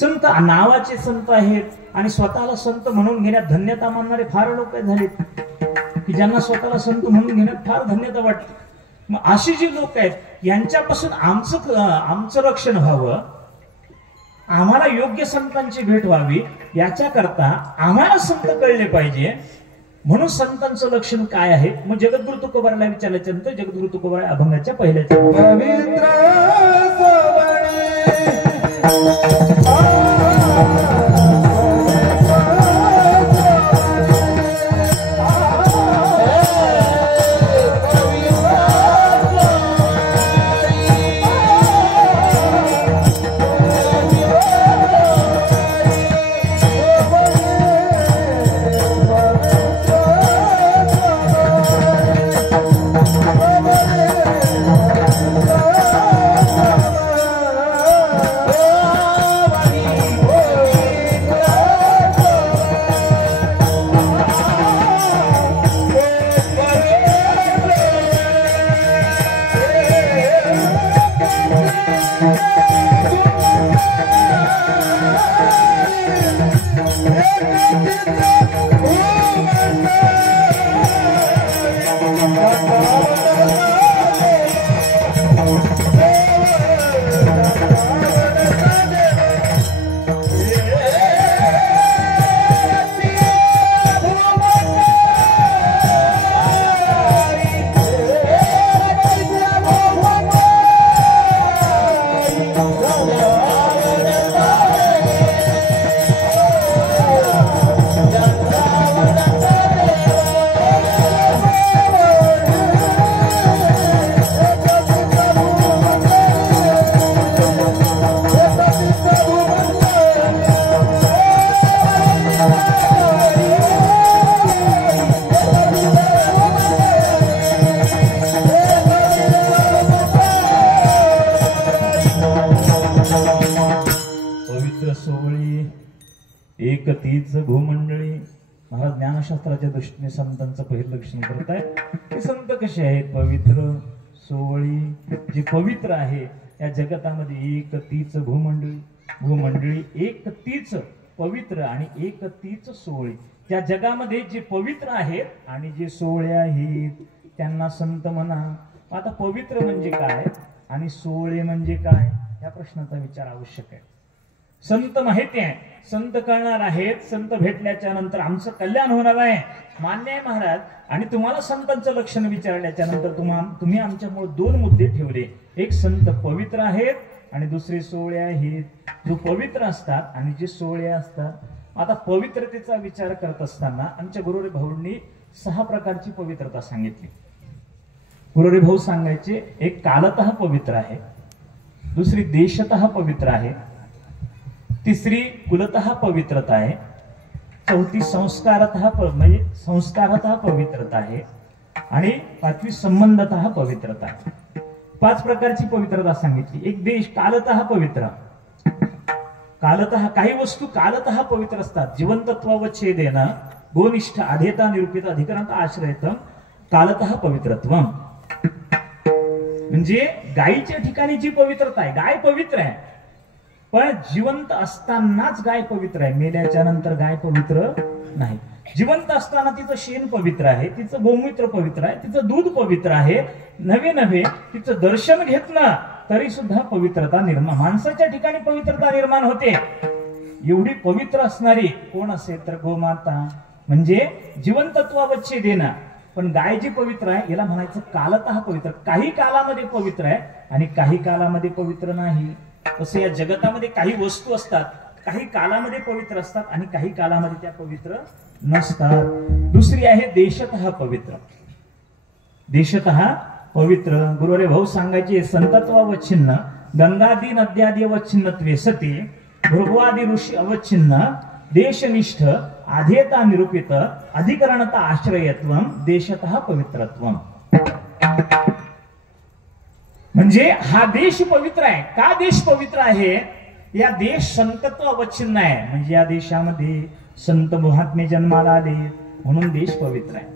संत नावाचे संत आहेत आणि स्वतःला संत म्हणून घेण्यात धन्यता मानणारे फार लोक झालेत की ज्यांना स्वतःला संत म्हणून घेण्यात फार धन्यता वाटते. मग अशी जी लोक आहेत यांच्यापासून आमचं रक्षण व्हावं, आम्हाला योग्य संतांची भेट व्हावी, याच्याकरता आम्हाला संत कळले पाहिजे. म्हणून संतांचं लक्षण काय आहे? मग जगद्गुरु तुकोबाराला विचारल्याच्या नंतर जगद्गुरु तुकोबारा अभंगाच्या पहिल्याच्या एक तीच भूमंडळी. महाराज ज्ञानशास्त्राच्या दृष्टीने संतांचं पहिलं लक्षण करताय ते संत कसे आहेत? पवित्र सोवळी. जे पवित्र आहे या जगतामध्ये एक तीच भूमंडळी. भूमंडळी एक तीच पवित्र आणि एक तीच सोवळी. त्या जगामध्ये जे पवित्र आहेत आणि जे सोवळे आहेत त्यांना संत म्हणा. आता पवित्र म्हणजे काय आणि सोवळे म्हणजे काय या प्रश्नाचा विचार आवश्यक आहे. संत माहिती आहे, संत कळणार आहेत. संत भेटल्याच्या नंतर आमचं कल्याण होणार आहे, मान्य आहे महाराज. आणि तुम्हाला संतांचं लक्षण विचारल्याच्या नंतर तुम्ही आमच्यामुळे 2 मुद्दे ठेवले. एक संत पवित्र आहेत आणि दुसरे सोहळे आहेत. जो पवित्र असतात आणि जे सोहळे असतात. आता पवित्रतेचा विचार करत असताना आमच्या गुरुरे भाऊंनी 6 प्रकारची पवित्रता सांगितली. गुरुरे भाऊ सांगायचे, एक कालतः पवित्र आहे, दुसरी देशतः पवित्र आहे, तिसरी कुलतः पवित्रता आहे, चौथी संस्कारतः म्हणजे संस्कारतः पवित्रता आहे आणि 5वी संबंधतः पवित्रता आहे. 5 प्रकारची पवित्रता सांगितली. एक देश कालतः पवित्र. कालतः काही वस्तू कालतः पवित्र असतात. जीवनतत्व छेदेन गोनिष्ठ आधेता निरूपित अधिकरणात आश्रयतम कालतः पवित्रत्व. म्हणजे गायीच्या ठिकाणी जी पवित्रता आहे, गाय पवित्र आहे पण जिवंत असतानाच गाय पवित्र आहे, मेल्याच्या नंतर गाय पवित्र नाही. जिवंत असताना तिचं शेण पवित्र आहे, तिचं गोमूत्र पवित्र आहे, तिचं दूध पवित्र आहे. नवे नवे तिचं दर्शन घेतलं तरी सुद्धा पवित्रता निर्माण, माणसाच्या ठिकाणी पवित्रता निर्माण होते. एवढी पवित्र असणारी कोण असेल तर गोमाता, म्हणजे जिवंतत्वावच्चे देणं. पण गाय जी पवित्र आहे याला म्हणायचं कालतः पवित्र, काही कालामध्ये पवित्र आहे आणि काही कालामध्ये पवित्र नाही. तसं या जगतामध्ये काही वस्तू असतात, काही कालामध्ये पवित्र असतात आणि काही कालामध्ये त्या पवित्र नसतात. दुसरी आहे देशतः पवित्र. देशतः पवित्र गुरुरे भाऊ सांगायचे संतत्वावच्छिन्न गंगादी नद्यादी अवच्छिन्नत्वे सती भृगवादी ऋषी अवच्छिन्न देशनिष्ठ आधेयता निरूपित अधिकरणता आश्रयत्व देशतः पवित्रत्व. म्हणजे हा देश पवित्र आहे. का देश पवित्र आहे? या देश संतत्व अवच्छिन्न आहे, म्हणजे या देशामध्ये संत महात्मे जन्माला आले म्हणून देश पवित्र आहे.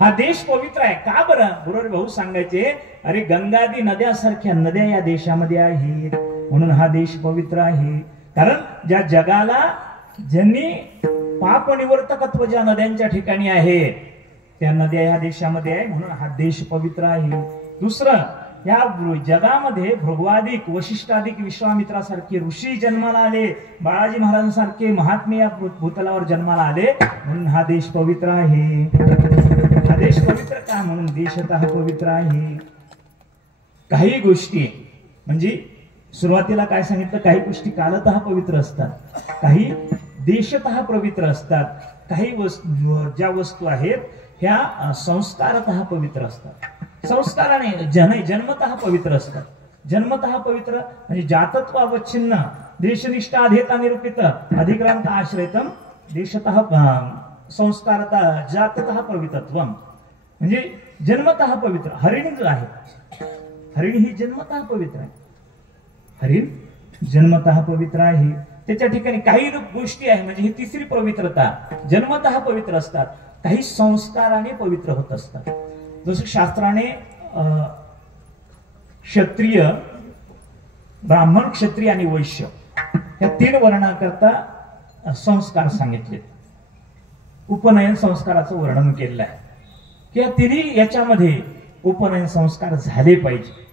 हा देश पवित्र आहे का बरं? गुरुवर भाऊ सांगायचे अरे गंगादी नद्यासारख्या नद्या या देशामध्ये आहेत म्हणून हा देश पवित्र आहे. कारण ज्या जगाला ज्यांनी पाप निवर्तकत्व ज्या नद्यांच्या ठिकाणी आहे त्या नद्या या देशामध्ये आहे म्हणून हा देश पवित्र आहे. दुसरं, या जगामध्ये भृगवादिक वशिष्ठादिक विश्वामित्रासारखे ऋषी जन्माला आले, बाळाजी महाराजांसारखे महात्मे या भूतलावर जन्माला आले म्हणून हा देश पवित्र आहे. हा देश पवित्र का? म्हणून देशतः पवित्र आहे. काही गोष्टी म्हणजे सुरुवातीला काय सांगितलं, काही गोष्टी कालतः पवित्र असतात, काही देशतः पवित्र असतात, काही ज्या वस्तू आहेत ह्या संस्कारतः पवित्र असतात. संस्काराने जन्मतः पवित्र असतात. जन्मतः पवित्र म्हणजे जातत्व अवच्छिन्न देशनिष्ठ आधेयता निरूपित अधिक्रांत आश्रयतम देशतः संस्कारतः जाततः पवित्रत्व. म्हणजे जन्मतः पवित्र. हरिण जो आहे, हरिण ही जन्मतः पवित्र आहे. हरिण जन्मतः पवित्र आहे. त्याच्या ठिकाणी काही गोष्टी आहे म्हणजे ही तिसरी पवित्रता, जन्मतः पवित्र असतात, काही संस्काराने पवित्र होत असतात. जसं शास्त्राने क्षत्रिय, ब्राह्मण, क्षत्रिय आणि वैश्य या 3 वर्णाकरता संस्कार सांगितले. उपनयन संस्काराचं वर्णन केलेलं आहे की या तिन्ही याच्यामध्ये उपनयन संस्कार झाले पाहिजे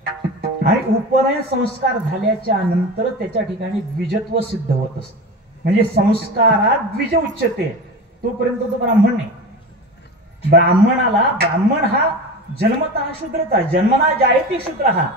आणि उपनयन संस्कार झाल्याच्या नंतर त्याच्या ठिकाणी द्विजत्व सिद्ध होत असत. म्हणजे संस्कारात द्विज उच्चते तोपर्यंत तो ब्राह्मण नाही. ब्राह्मण हा जन्मतः शूद्रता, जन्मना जायते शूद्र. हा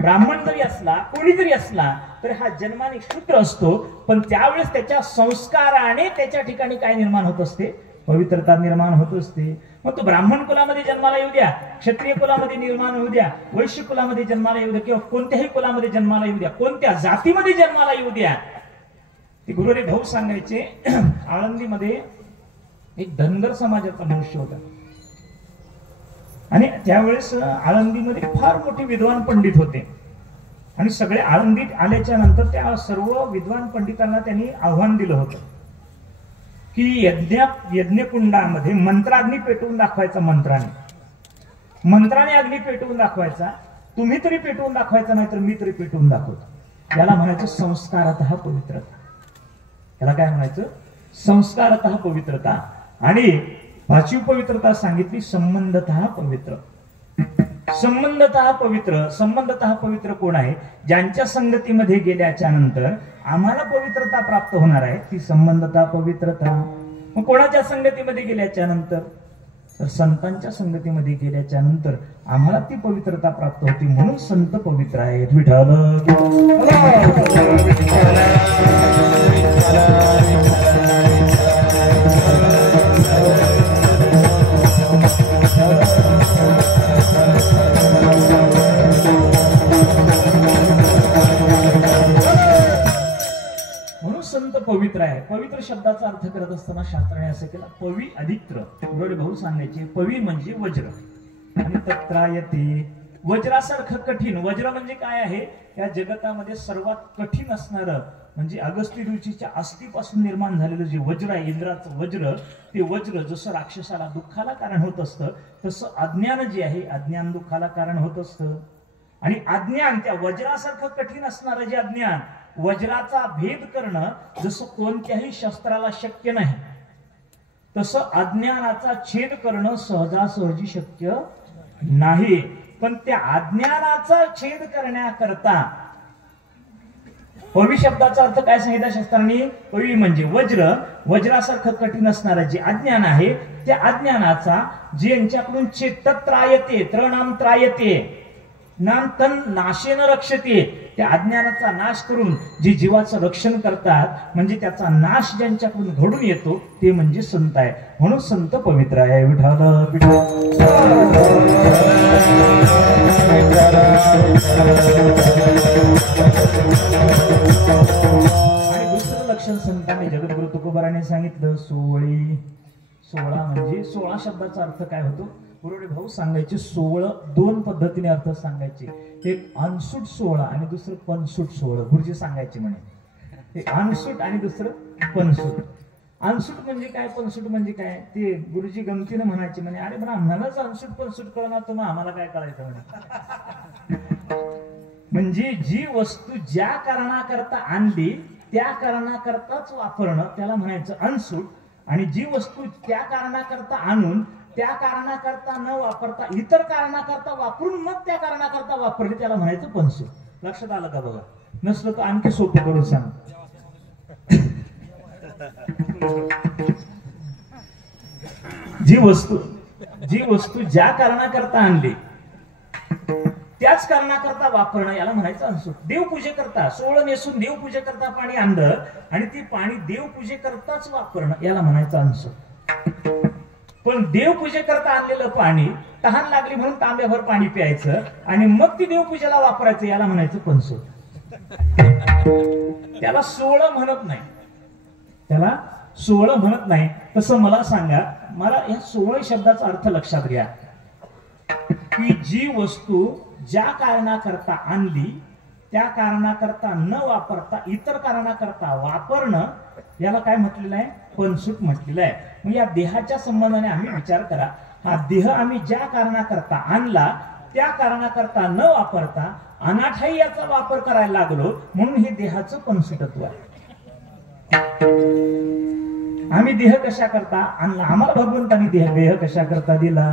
ब्राह्मण जरी असला, कोणी जरी असला तरी हा जन्माने शूद्र असतो, पण त्यावेळेस त्याच्या संस्काराने त्याच्या ठिकाणी काय निर्माण होत असते? पवित्रता निर्माण होत असते. मग तो ब्राह्मण कुलामध्ये जन्माला येऊ द्या, क्षत्रिय कुलामध्ये निर्माण होऊ द्या, वैश्य कुलामध्ये जन्माला येऊ द्या किंवा कोणत्याही कुलामध्ये जन्माला येऊ द्या, कोणत्या जातीमध्ये जन्माला येऊ द्या. ते गुरुरे भाऊ सांगायचे आळंदीमध्ये एक धनगर समाजाचा मनुष्य होता आणि त्यावेळेस आळंदीमध्ये फार मोठे विद्वान पंडित होते आणि सगळे आळंदीत आल्याच्या नंतर त्या सर्व विद्वान पंडितांना त्यांनी आव्हान दिलं होतं की यज्ञकुंडामध्ये मंत्राग्नी पेटवून दाखवायचा. मंत्राने अग्नी पेटवून दाखवायचा. तुम्ही तरी पेटवून दाखवायचा नाही तर मी तरी पेटवून दाखवतो. याला म्हणायचं संस्कारतः पवित्रता. याला काय म्हणायचं? संस्कारतः पवित्रता. आणि 5वी पवित्रता सांगितली संबंधतः पवित्र. संबंधतः पवित्र. संबंधतः पवित्र कोण आहे? ज्यांच्या संगतीमध्ये गेल्याच्या नंतर आम्हाला पवित्रता प्राप्त होणार आहे ती संबंधतः पवित्रता. मग कोणाच्या संगतीमध्ये गेल्याच्या नंतर? तर संतांच्या संगतीमध्ये गेल्याच्या नंतर आम्हाला ती पवित्रता प्राप्त होती म्हणून संत पवित्र आहेत. विठ्ठल संत पवित्र आहे. पवित्र शब्दाचा अर्थ करत असताना शास्त्राने असं केलं पवी अधिक्र. गुरुदेव भाऊ सांगायचे पवी म्हणजे वज्र आणि तत्रायते वज्रासारखं कठीण. वज्र म्हणजे काय आहे? या जगतामध्ये सर्वात कठीण असणारं म्हणजे अगस्त्य ऋषीच्या अस्थिपासून निर्माण झालेलं जे वज्र आहे, इंद्राचं वज्र, ते वज्र जसं राक्षसाला दुःखाला कारण होत असतं तसं अज्ञान जे आहे अज्ञान दुःखाला कारण होत असतं. आणि अज्ञान त्या वज्रासारखं कठीण असणारं जे अज्ञान वज्राचा भेद करणं जसं कोणत्याही शस्त्राला शक्य नाही, तसं अज्ञानाचा छेद करणं सहजासहजी शक्य नाही. पण त्या अज्ञानाचा छेद करण्याकरता पवी शब्दाचा अर्थ काय सांगितला शास्त्रांनी? पवी म्हणजे वज्र, वज्रासारखं कठीण असणारं जे अज्ञान आहे, त्या अज्ञानाचा ज्यांच्याकडून छेद त्रायते, त्रनाम त्रायते, नाम तन नाशेन रक्षते, त्या अज्ञानाचा नाश करून जे जीवाचं रक्षण करतात, म्हणजे त्याचा नाश ज्यांच्याकडून घडून येतो ते म्हणजे संत आहे. म्हणून संत पवित्र आहे. विठ्ठल आणि दुसरं लक्षण संतांनी जगद्गुरु तुकोबाराने सांगितलं, सोळी. 16 म्हणजे 16 शब्दाचा अर्थ काय होतो? पुरोडे भाऊ सांगायचे 16 दोन पद्धतीने अर्थ सांगायचे. एक अनसूट 16 आणि दुसरं पनसूट 16. गुरुजी सांगायचे म्हणे एक अनसूट आणि दुसरं पनसूट. अनसूट म्हणजे काय, पनसूट म्हणजे काय, ते गुरुजी गमतीने म्हणायचे म्हणे, अरे ब्राह्मणालाच अनसूट पनसूट कळणार तर मग आम्हाला काय कळायचं म्हणे. म्हणजे जी वस्तू ज्या कारणाकरता आणली त्या कारणाकरताच वापरणं त्याला म्हणायचं अनसूट, आणि जी वस्तू त्या कारणाकरता आणून त्या कारणाकरता न वापरता इतर कारणाकरता वापरून मग त्या कारणाकरता वापरली त्याला म्हणायचं पनसूट. लक्षात आलं का बघा? नसलं तर आणखी सोपं करून सांग. जी वस्तू ज्या कारणाकरता आणली त्याच कारणाकरता वापरणं याला म्हणायचं अनसूट. देवपूजेकरता 16 नेसून देवपूजेकरता पाणी आणलं आणि ती पाणी देवपूजेकरताच वापरणं याला म्हणायचं अनसूट. पण देवपूजेकरता आणलेलं पाणी तहान लागली म्हणून तांब्याभर पाणी प्यायचं आणि मग ती देवपूजेला वापरायचं याला म्हणायचं पनसूट. त्याला 16 म्हणत नाही, त्याला 16 म्हणत नाही. तसं मला सांगा, मला या 16 शब्दाचा अर्थ लक्षात घ्या की जी वस्तू ज्या कारणाकरता आणली त्या कारणाकरता न वापरता इतर कारणाकरता वापरणं याला काय म्हटलेलं आहे? पनसूट म्हटलेलं आहे. मग या देहाच्या संबंधाने आम्ही विचार करा, हा देह आम्ही ज्या कारणाकरता आणला त्या कारणाकरता न वापरता अनाठाई याचा वापर करायला लागलो म्हणून हे देहाचं पनसूटत्व आहे. आम्ही देह कशा करता आणला? आम्हाला भगवंतानी देह कशा करता दिला?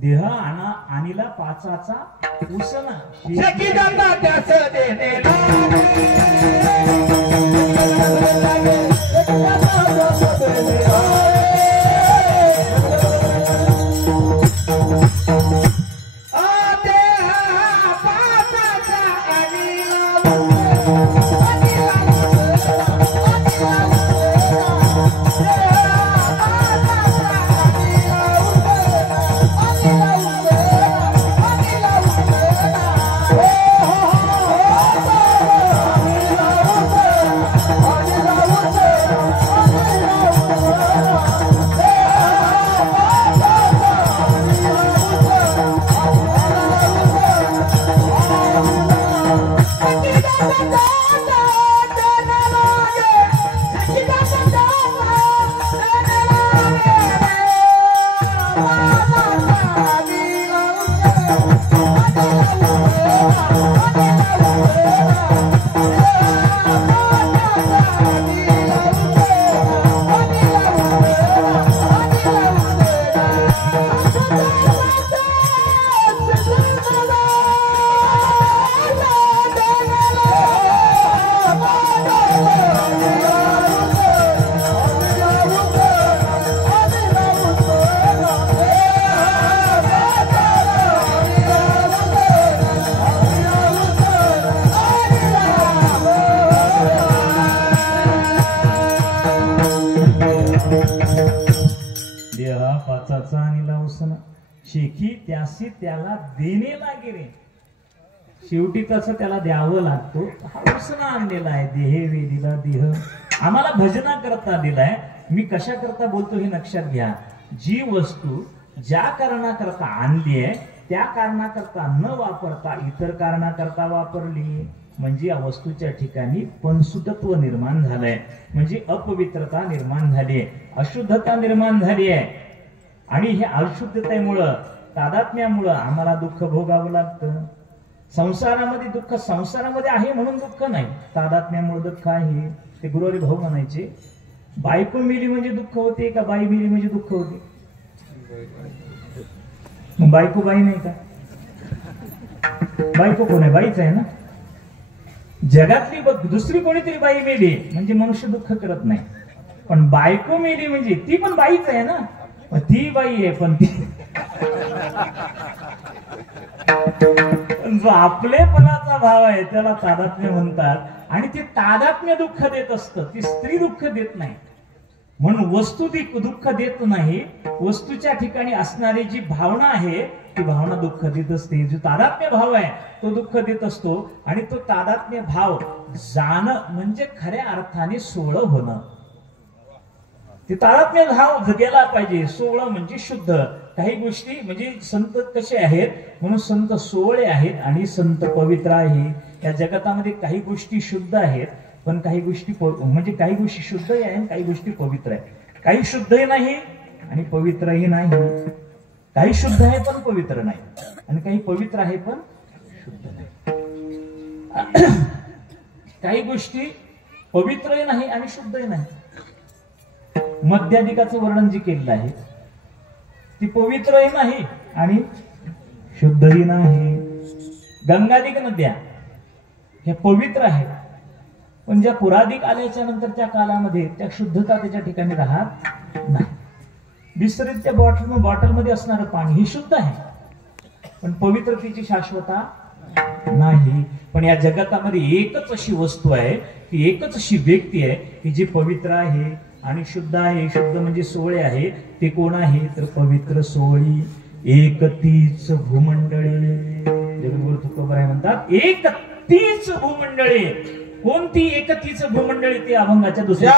देह आणीला पाचाचा उसना वाचाचा आणि लावसन शेखी त्यासी त्याला देणे लागे रे. शेवटी तसं त्याला द्यावं लागतो. हा उसना आणलेला आहे. देहे वेदीला देह आम्हाला भजना करता दिलाय. मी कशा करता बोलतो हे लक्षात घ्या. जी वस्तू ज्या कारणाकरता आणली आहे त्या कारणाकरता न वापरता इतर कारणाकरता वापरली म्हणजे या वस्तूच्या ठिकाणी पंसुतत्व निर्माण झालंय. म्हणजे अपवित्रता निर्माण झाली आहे, अशुद्धता निर्माण झाली आहे. आणि हे अशुद्धतेमुळं तादात्म्यामुळं आम्हाला दुःख भोगावं लागतं. संसारामध्ये दुःख संसारामध्ये आहे म्हणून दुःख नाही, तादात्म्यामुळे दुःख आहे. ते गुरुवारी भाऊ म्हणायचे बायको मेली म्हणजे दुःख होते का बाई मेली म्हणजे दुःख होते? बायको बाई नाही का? बायको कोण आहे? बाईच आहे ना. जगातली दुसरी कोणीतरी बाई मेली म्हणजे मनुष्य दुःख करत नाही. पण बायको मेली म्हणजे ती पण बाईच आहे ना. ती बाई आहे पण ती जो आपलेपणाचा भाव आहे त्याला तादात्म्य म्हणतात. आणि ते तादात्म्य दुःख देत असतं, ती स्त्री दुःख देत नाही. म्हणून वस्तू दुःख देत नाही, वस्तूच्या ठिकाणी असणारी जी भावना आहे ती भावना दुःख देत असते. जो तादात्म्य भाव आहे तो दुःख देत असतो. आणि तो तादात्म्य भाव जाणं म्हणजे खऱ्या अर्थाने सोहळं होणं. ते तादात्म्य भाव गेला पाहिजे. सोहळं म्हणजे शुद्ध. काही गोष्टी म्हणजे संत कसे आहेत म्हणून संत सोहळे आहेत आणि संत पवित्र आहे. या जगतामध्ये काही गोष्टी शुद्ध आहेत पण काही गोष्टी म्हणजे काही गोष्टी शुद्ध आहे आणि काही गोष्टी पवित्र आहे. काही शुद्धही नाही आणि पवित्रही नाही. काही शुद्ध आहे पण पवित्र नाही आणि काही पवित्र आहे पण शुद्ध नाही. काही गोष्टी पवित्रही नाही आणि शुद्धही नाही. मध्याधिकाचं वर्णन जे केलेलं आहे ती पवित्रही नाही आणि शुद्धही नाही. गंगाधिक नद्या हे पवित्र आहेत पण ज्या पुराधिक आल्याच्या नंतर त्या कालामध्ये त्या शुद्धता त्याच्या ठिकाणी राहत नाही. बिसरीत त्या बॉटलमध्ये असणारं पाणी हे शुद्ध आहे पण पवित्रतेची शाश्वता नाही. पण या जगतामध्ये एकच अशी वस्तू आहे, ती एकच अशी व्यक्ती आहे की जी पवित्र आहे आणि शुद्ध आहे. शुद्ध म्हणजे सोहळे आहे. ते कोण आहे तर पवित्र सोहळी. एक तीच भूमंडळे. जगद्गुरु तुकोबराय म्हणतात एक तीच भूमंडळे. कोणती एक तीच भूमंडळी? ती अभंगाच्या दुसऱ्या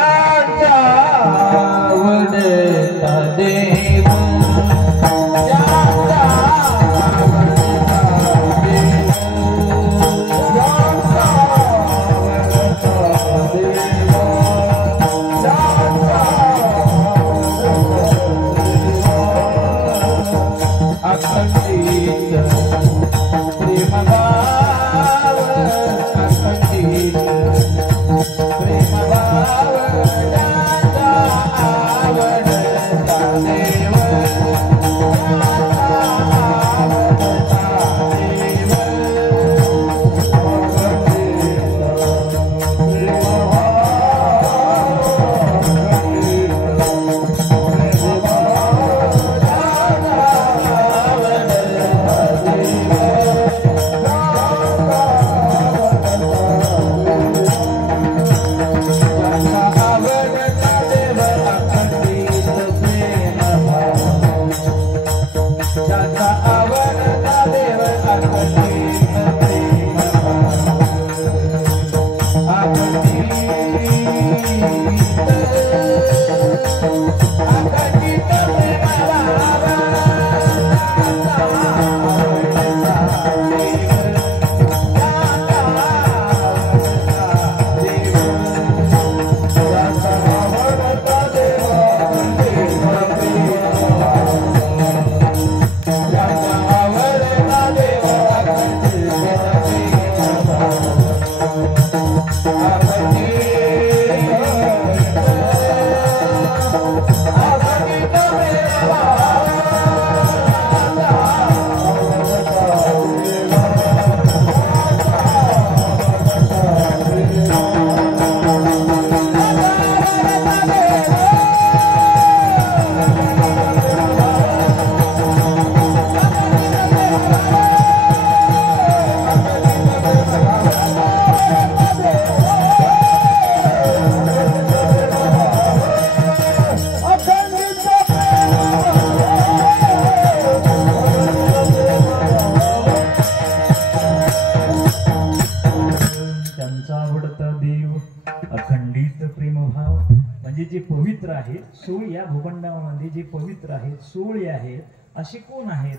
म्हणजे जे पवित्र आहेत सोळ, या भूखंडामध्ये जे पवित्र आहेत सोळी आहेत असे कोण आहेत?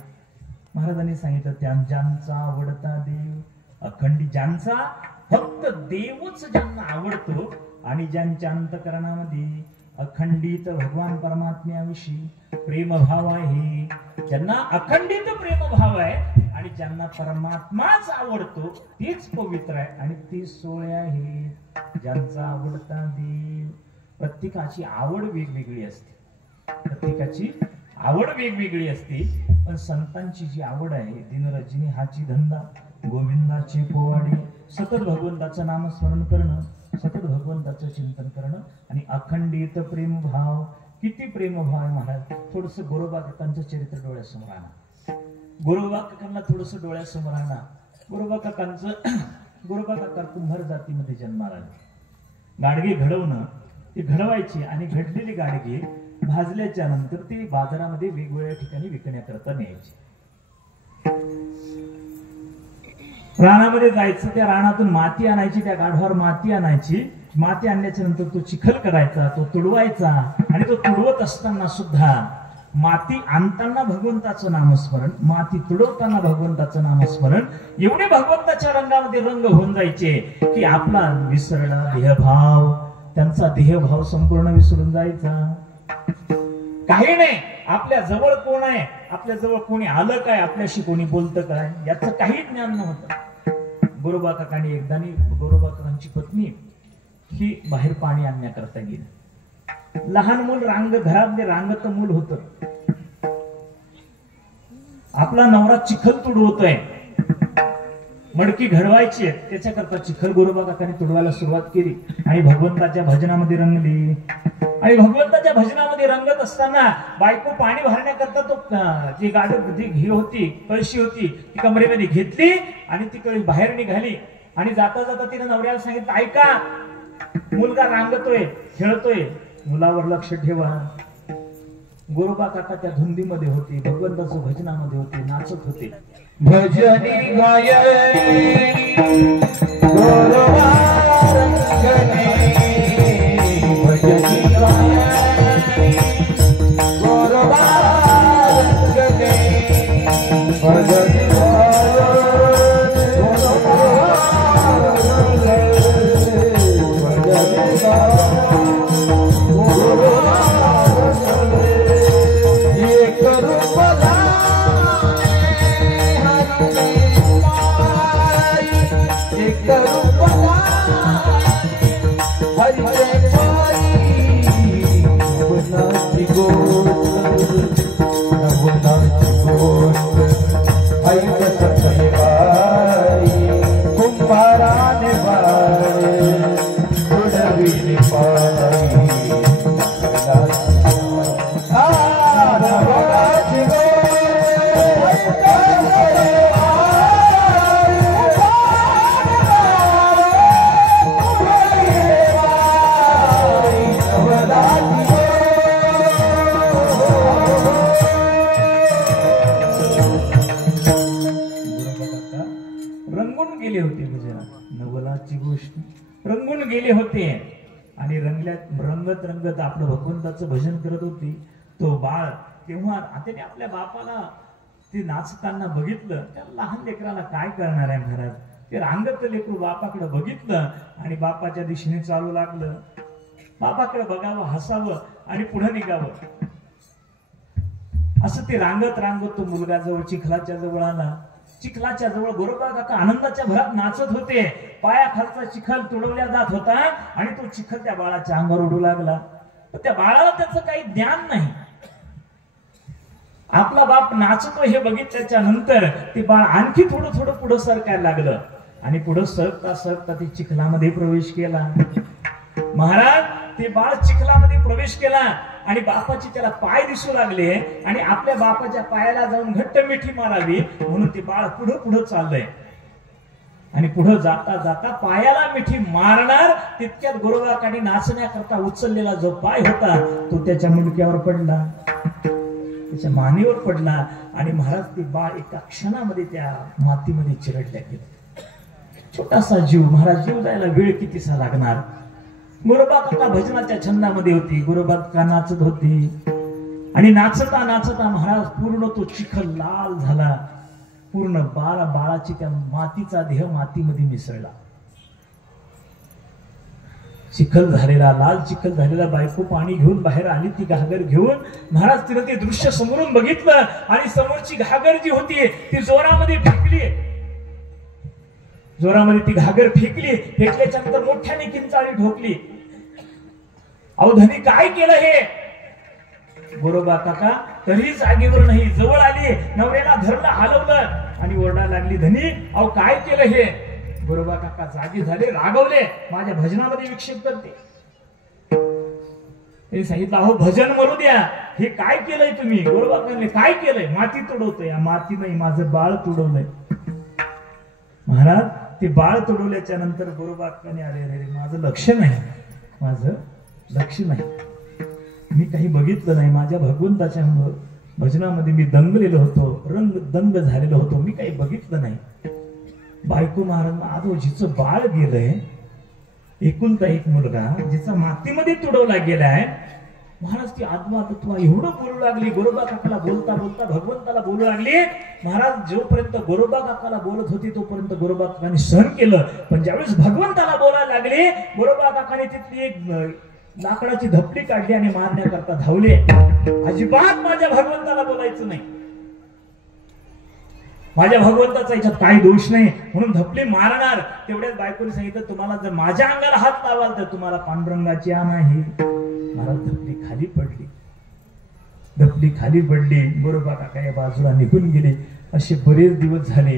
महाराजांनी सांगितलं ज्यांचा आवडता देव अखंडित, ज्यांचा फक्त देवच ज्यांना आवडतो आणि ज्यांच्या अंतकरणामध्ये अखंडित भगवान परमात्म्याविषयी प्रेमभाव आहे, ज्यांना अखंडित प्रेमभाव आहे आणि ज्यांना परमात्माच आवडतो तेच पवित्र आहे आणि ते सोळे आहे ज्यांचा आवडता देव. प्रत्येकाची आवड वेगवेगळी असते, प्रत्येकाची आवड वेगवेगळी असते, पण संतांची जी आवड आहे दिनरजनी हाची धंदा, गोविंदाची पोवाडी, सतत भगवंताचं नामस्मरण करणं, सतत भगवंताचं चिंतन करणं आणि अखंडित प्रेमभाव. किती प्रेमभाव आहे महाराज. थोडस गोरोबा काकांचं चरित्र डोळ्यासमोर आणा, गोरोबा काकांना थोडस डोळ्यासमोर आणा. गोरोबा काका कुंभार जातीमध्ये जन्माला आले. गाडगे घडवणं, ते घडवायची आणि घडलेली गाडगे भाजल्याच्या नंतर ते बाजारामध्ये वेगवेगळ्या ठिकाणी विकण्याकरता न्यायचे. रानामध्ये जायचं, त्या रानातून माती आणायची, त्या गाढवावर माती आणायची, माती आणल्याच्या नंतर तो चिखल करायचा, तो तुडवायचा आणि तो तुडवत असताना सुद्धा माती आणताना भगवंताचं नामस्मरण, माती तुडवताना भगवंताचं नामस्मरण, एवढे भगवंताच्या रंगामध्ये रंग होऊन जायचे की आपला विसरला देहभाव, त्यांचा देहभाव संपूर्ण विसरून जायचा. काही नाही, आपल्या जवळ कोण आहे, आपल्या जवळ कोणी आलं काय, आपल्याशी कोणी बोलतं काय, याचं काही ज्ञान नव्हतं. गोरोबा काकांनी एकदानी, गोरोबा काकांची पत्नी ही बाहेर पाणी आणण्याकरता गेली. लहान मूल घरातले रांगत मूल होत. आपला नवरा चिखल तुडवतोय, मडकी घडवायची, त्याच्याकरता चिखल गोरोबा काकांनी तुडवायला सुरुवात केली आणि भगवंताच्या भजनामध्ये रंगली. आणि भगवंताच्या भजनामध्ये रंगत असताना बायको पाणी भरण्याकरता तो जी गाडी होती, कळशी होती, ती कमरेमध्ये घेतली आणि ती कळशी बाहेर निघाली. आणि जाता जाता तिने नवऱ्याला सांगितलं, ऐका, मुलगा रांगतोय, खेळतोय, मुलावर लक्ष ठेवा. गोरोबा काका त्या धुंदीमध्ये होते, भगवंताचं भजनामध्ये होते, नाचत होते. भजनी गाय गोरोबा रंगणे, भजनी गाय गोरोबा रंगणे, भजनी रंगून गेले होते आणि रंगत आपलं भगवंताचं भजन करत होती. तो बाळ तेव्हा त्याने आपल्या बापाला ते नाचताना बघितलं. त्या लहान लेकराला काय करणार आहे महाराज, ते रांगत लेकरू बापाकडे बघितलं आणि बापाच्या दिशेने चालू लागलं. बापाकडे बघावं, हसावं आणि पुढे निघावं. असं ते रांगत तो मुलगा जवळ चिखलाच्या जवळ आला. चिखलाच्या जवळ गोरोबा काका आनंदाच्या भरात नाचत होते. पायाखालचा चिखल तुडवल्या जात होता आणि तो चिखल त्या बाळाच्या अंगावर उडू लागला. त्या बाळाला त्याचं काही ज्ञान नाही. आपला बाप नाचतो हे बघितल्याच्या नंतर ते बाळ आणखी थोडं पुढे सरकायला लागलं आणि पुढे सरकता ते चिखलामध्ये प्रवेश केला. महाराज, ते बाळ चिखलामध्ये प्रवेश केला आणि बापाचे त्याला पाय दिसू लागले आणि आपल्या बापाच्या पायाला जाऊन घट्ट मिठी मारावी म्हणून ते बाळ पुढे चाललंय. आणि पुढे जाता पायाला मिठी मारणार तितक्यात गोरोबाकाने नाचण्याकरता उचललेला जो पाय होता तो त्याच्या मुंडक्यावर पडला, त्याच्या मानेवर पडला आणि महाराज ते बाळ एका क्षणामध्ये त्या मातीमध्ये चिरडल्या गेलं. छोटासा जीव, महाराज, जीव जायला वेळ कितीसा लागणार. गोरोबा काका भजनाच्या छंदामध्ये होती, गोरोबा काका नाचत होती आणि नाचता नाचता महाराज पूर्ण तो चिखल लाल झाला, पूर्ण बाळाची त्या मातीचा देह मातीमध्ये मिसळला, चिखल झालेला, लाल चिखल झालेला. बायको पाणी घेऊन बाहेर आली, ती घागर घेऊन. महाराज तिने ते दृश्य समोरून बघितलं आणि समोरची घागर जी होती ती जोरामध्ये फेकली, जोरामध्ये ती घागर फेकली. फेकल्याच्या नंतर मोठ्याने किंचाळी ठोकली. अहो धनी काय केलं हे? गोरोबा काका तरी जागेवर नाही, जवळ आली, नवऱ्याला धरलं, हलवलं आणि ओरडा लागली, धनी अहो काय केलं हे? गोरोबा काका जागी झाले, रागवले, माझ्या भजनामध्ये विक्षेप करते. त्यांनी सांगितलं अहो भजन म्हणू द्या, हे काय केलंय तुम्ही? गोरोबा काकांनी काय केलंय? माती तुडवतोय. माती नाही, माझं बाळ तुडवलंय. महाराज ते बाळ तुडवल्याच्या नंतर गोरोबा काकांनी अरे अरे माझं लक्ष नाही, माझं लक्ष नाही, मी काही बघितलं नाही, माझ्या भगवंताच्या भजनामध्ये मी दंगलेलो होतो, दंग झालेलो होतो, मी काही बघितलं नाही. बायको महाराज आदो जिचं बाळ गेलंय, एकुलता एक मुलगा जिचा मातीमध्ये तुडवला गेलाय, महाराज ती आत्मा तत्व एवढं बोलू लागली. गोरोबा काकाला बोलता बोलता भगवंताला बोलू लागली. महाराज जोपर्यंत गोरोबा काकाला बोलत होती तोपर्यंत गोरोबा काकाने सहन केलं, पण ज्यावेळेस भगवंताला बोलायला लागले गोरोबा काकाने तिथली एक लाकडाची धपली काढली आणि मारण्याकरता धावले. अजिबात माझ्या भगवंताला बोलायचं नाही, माझ्या भगवंताचा याच्यात काही दोष नाही म्हणून धपली मारणार. तेवढ्याच बायकोने सांगितलं तुम्हाला जर माझ्या अंगाला हात लावाल तर तुम्हाला पांडुरंगाची आण आहे. महाराज धपली खाली पडली, धपली खाली पडली. गोरोबा काका या बाजूला निघून गेले. असे बरेच दिवस झाले,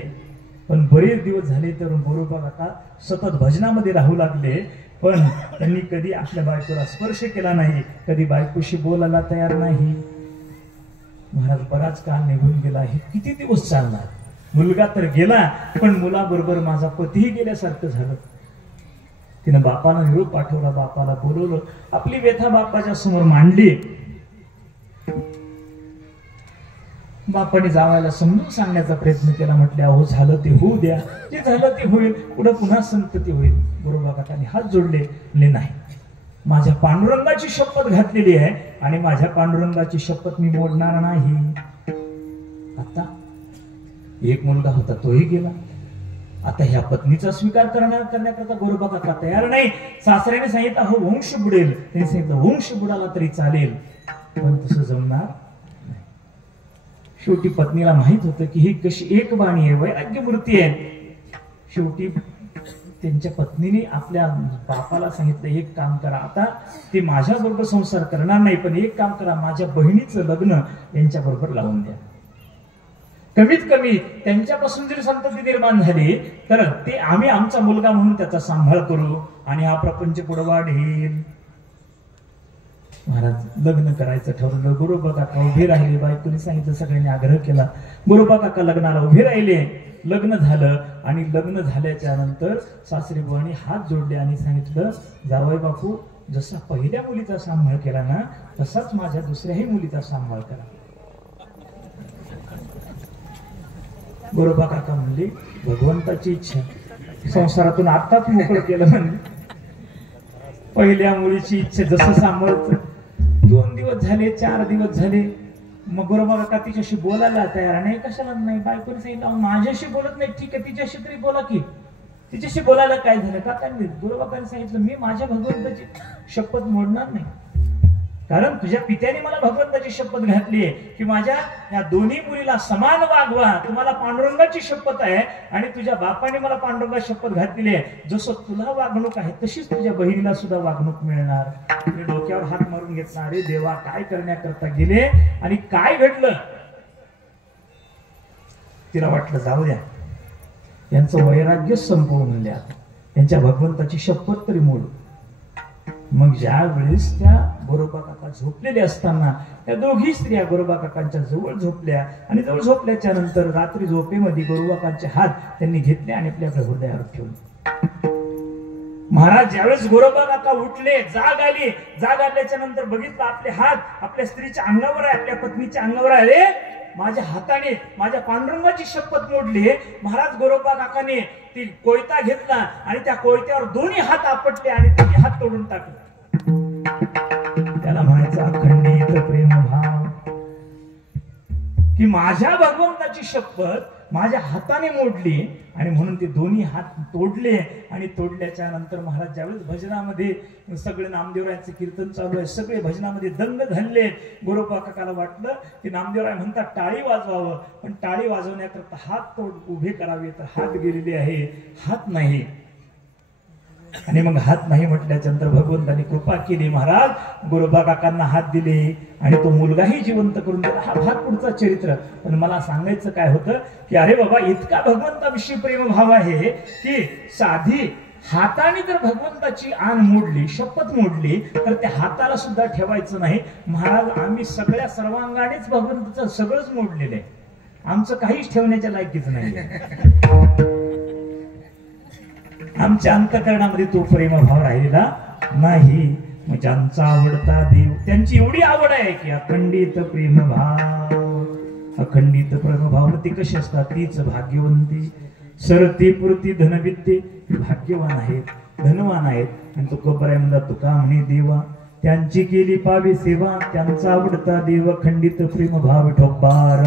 पण बरेच दिवस झाले तर गोरोबा काका सतत भजनामध्ये राहू लागले, पण त्यांनी कधी आपल्या बायकोला स्पर्श केला नाही, कधी बायकोशी बोलायला तयार नाही. महाराज बराच काळ निघून गेला. हे किती दिवस चालणार? मुलगा तर गेला, पण मुलाबरोबर माझा पतीही गेल्यासारखं झालं. तिनं बापाला निरोप पाठवला, बापाला बोलवलं, आपली व्यथा बापाच्या समोर मांडली. बापाने जावायला समजून सांगण्याचा प्रयत्न केला. म्हटले अहो झालं ते होऊ द्या, जे झालं ते होईल, पुढे पुन्हा संतती होईल. गोरोबा काकांनी हात जोडले, म्हणले नाही, माझ्या पांडुरंगाची शपथ घातलेली आहे आणि माझ्या पांडुरंगाची शपथ मी मोडणार नाही. आता एक मुलगा होता तोही गेला, आता ह्या पत्नीचा स्वीकार करण्याकरता गोरोबा काका तयार नाही. सासऱ्याने सांगितलं हो वंश बुडेल, त्यांनी सांगितलं वंश बुडाला तरी चालेल, पण तसं जमणार. शेवटी पत्नीला माहित होतं की ही कशी एक बाणी आहे, वैराग्य मूर्ती आहे. शेवटी त्यांच्या पत्नीने आपल्या बापाला सांगितलं एक काम करा, आता ते माझ्या बरोबर संसार करणार नाही, पण एक काम करा, माझ्या बहिणीचं लग्न यांच्या बरोबर लावून द्या. कमीत कमी त्यांच्यापासून जरी संतती निर्माण झाली तर ते आम्ही आमचा मुलगा म्हणून त्याचा सांभाळ करू आणि हा प्रपंच पुढे वाढेल. महाराज लग्न करायचं ठरवलं. गोरोबा काका उभे राहिले, बायकोने सांगितलं, सगळ्यांनी आग्रह केला. गोरोबा काका लग्नाला उभे राहिले. लग्न झालं आणि लग्न झाल्याच्या नंतर सासरी बुवांनी हात जोडले आणि सांगितलं जावई बापू जसा पहिल्या मुलीचा सांभाळ केला ना तसाच माझ्या दुसऱ्याही मुलीचा सांभाळ करा. गोरोबा काका म्हणले भगवंताची इच्छा, संसारातून आताच मोकळं केलं म्हणजे पहिल्या मुलीची इच्छा जसं सांभाळत. 2 दिवस झाले, 4 दिवस झाले, मग गोरोबा काका तिच्याशी बोलायला तयार नाही. कशाला नाही? बायकोने सांगितलं माझ्याशी बोलत नाही, ठीक आहे तिच्याशी तरी बोला की. तिच्याशी बोलायला काय झालं? काकांनी गोरोबा काकांनी सांगितलं मी माझ्या भगवंताची शपथ मोडणार नाही, कारण तुझ्या पित्याने मला भगवंताची शपथ घातली आहे की माझ्या या दोन्ही मुलीला समान वागवा. तुम्हाला पांडुरंगाची शपथ आहे आणि तुझ्या बापाने मला पांडुरंगाची शपथ घातलेली आहे, जसं तुला वागणूक आहे तशीच तुझ्या बहिणीला सुद्धा वागणूक मिळणार. डोक्यावर हात मारून घेतला, अरे देवा काय करण्याकरता गेले आणि काय घडलं? तिला वाटलं जाऊ द्या, यांचं वैराग्य संपवून म्हणल्या, यांच्या भगवंताची शपथ तरी मोडू. मग ज्या वेळेस त्या गोरोबा काका झोपलेले असताना त्या दोघी स्त्रिया गोरोबा काकांच्या जवळ झोपल्या आणि जवळ झोपल्याच्या नंतर रात्री झोपेमध्ये गोरोबा काकांचे हात त्यांनी घेतले आणि आपल्या हृदयावर ठेवले. महाराज ज्यावेळेस गोरोबा काका उठले, जाग आली, जाग आल्याच्या नंतर बघितलं आपले हात आपल्या स्त्रीच्या अंगावर आहे, आपल्या पत्नीच्या अंगावर आहे. माझ्या हाताने माझ्या पांडुरंगाची शपथ मोडली. महाराज गोरोबा काकाने ती कोयता घेतला आणि त्या कोयत्यावर दोन्ही हात आपटले आणि ते हात तोडून टाकले. त्याला म्हणायचं अखंडित प्रेमभाव की माझ्या भगवंताची शपथ माझ्या हाताने मोडली आणि म्हणून ते दोन्ही हात तोडले. आणि तोडल्याच्या नंतर महाराज ज्यावेळेस भजनामध्ये सगळे नामदेवरायांचे कीर्तन चालू आहे, सगळे भजनामध्ये दंग झाले. गोरोबा काकाला वाटलं की नामदेवराय म्हणतात टाळी वाजवावं, पण टाळी वाजवण्याकरता हात उभे करावे तर हात गेलेले आहे, हात नाही. आणि मग हात नाही म्हटल्याच्या नंतर भगवंतांनी कृपा केली. महाराज गोरोबा काकांना हात दिले आणि तो मुलगाही जिवंत करून दिला. हा भाग पुढचा चरित्र. पण मला सांगायचं काय होतं की अरे बाबा इतका भगवंताविषयी प्रेमभाव आहे की साधी हाताने जर भगवंताची आण मोडली, शपथ मोडली, तर त्या हाताला सुद्धा ठेवायचं नाही. महाराज आम्ही सगळ्या सर्वांगानेच भगवंताचं सगळंच मोडलेलं आहे, आमचं काहीच ठेवण्याच्या लायकीच नाही. आमच्या अंतःकरणामध्ये तो प्रेमभाव राहिलेला नाही. मग ज्यांचा आवडता देव त्यांची एवढी आवड आहे की अखंडित प्रेमभाव. अखंडित प्रेमभावती कशी असतात तीच भाग्यवंती. सरती पुरती धनविद्ये भाग्यवान आहेत, धनवान आहेत. आणि तो कबराय म्हणतात तुका म्हणे देवा त्यांची केली पावे सेवा, त्यांचा आवडता देव अखंडित प्रेमभाव ठोब्बार.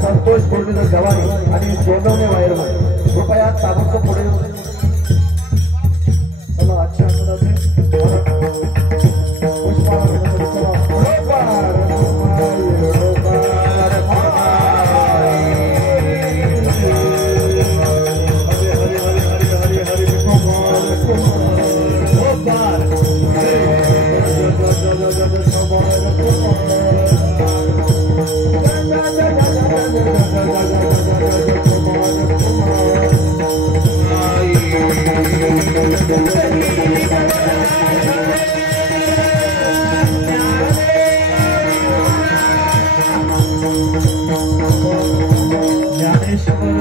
संतोष मुरलीधर गवारी आणि सोनवणे वायरमन कृपया ताबडतोब पुढे चला. अच्छा ज्ञानेश्वर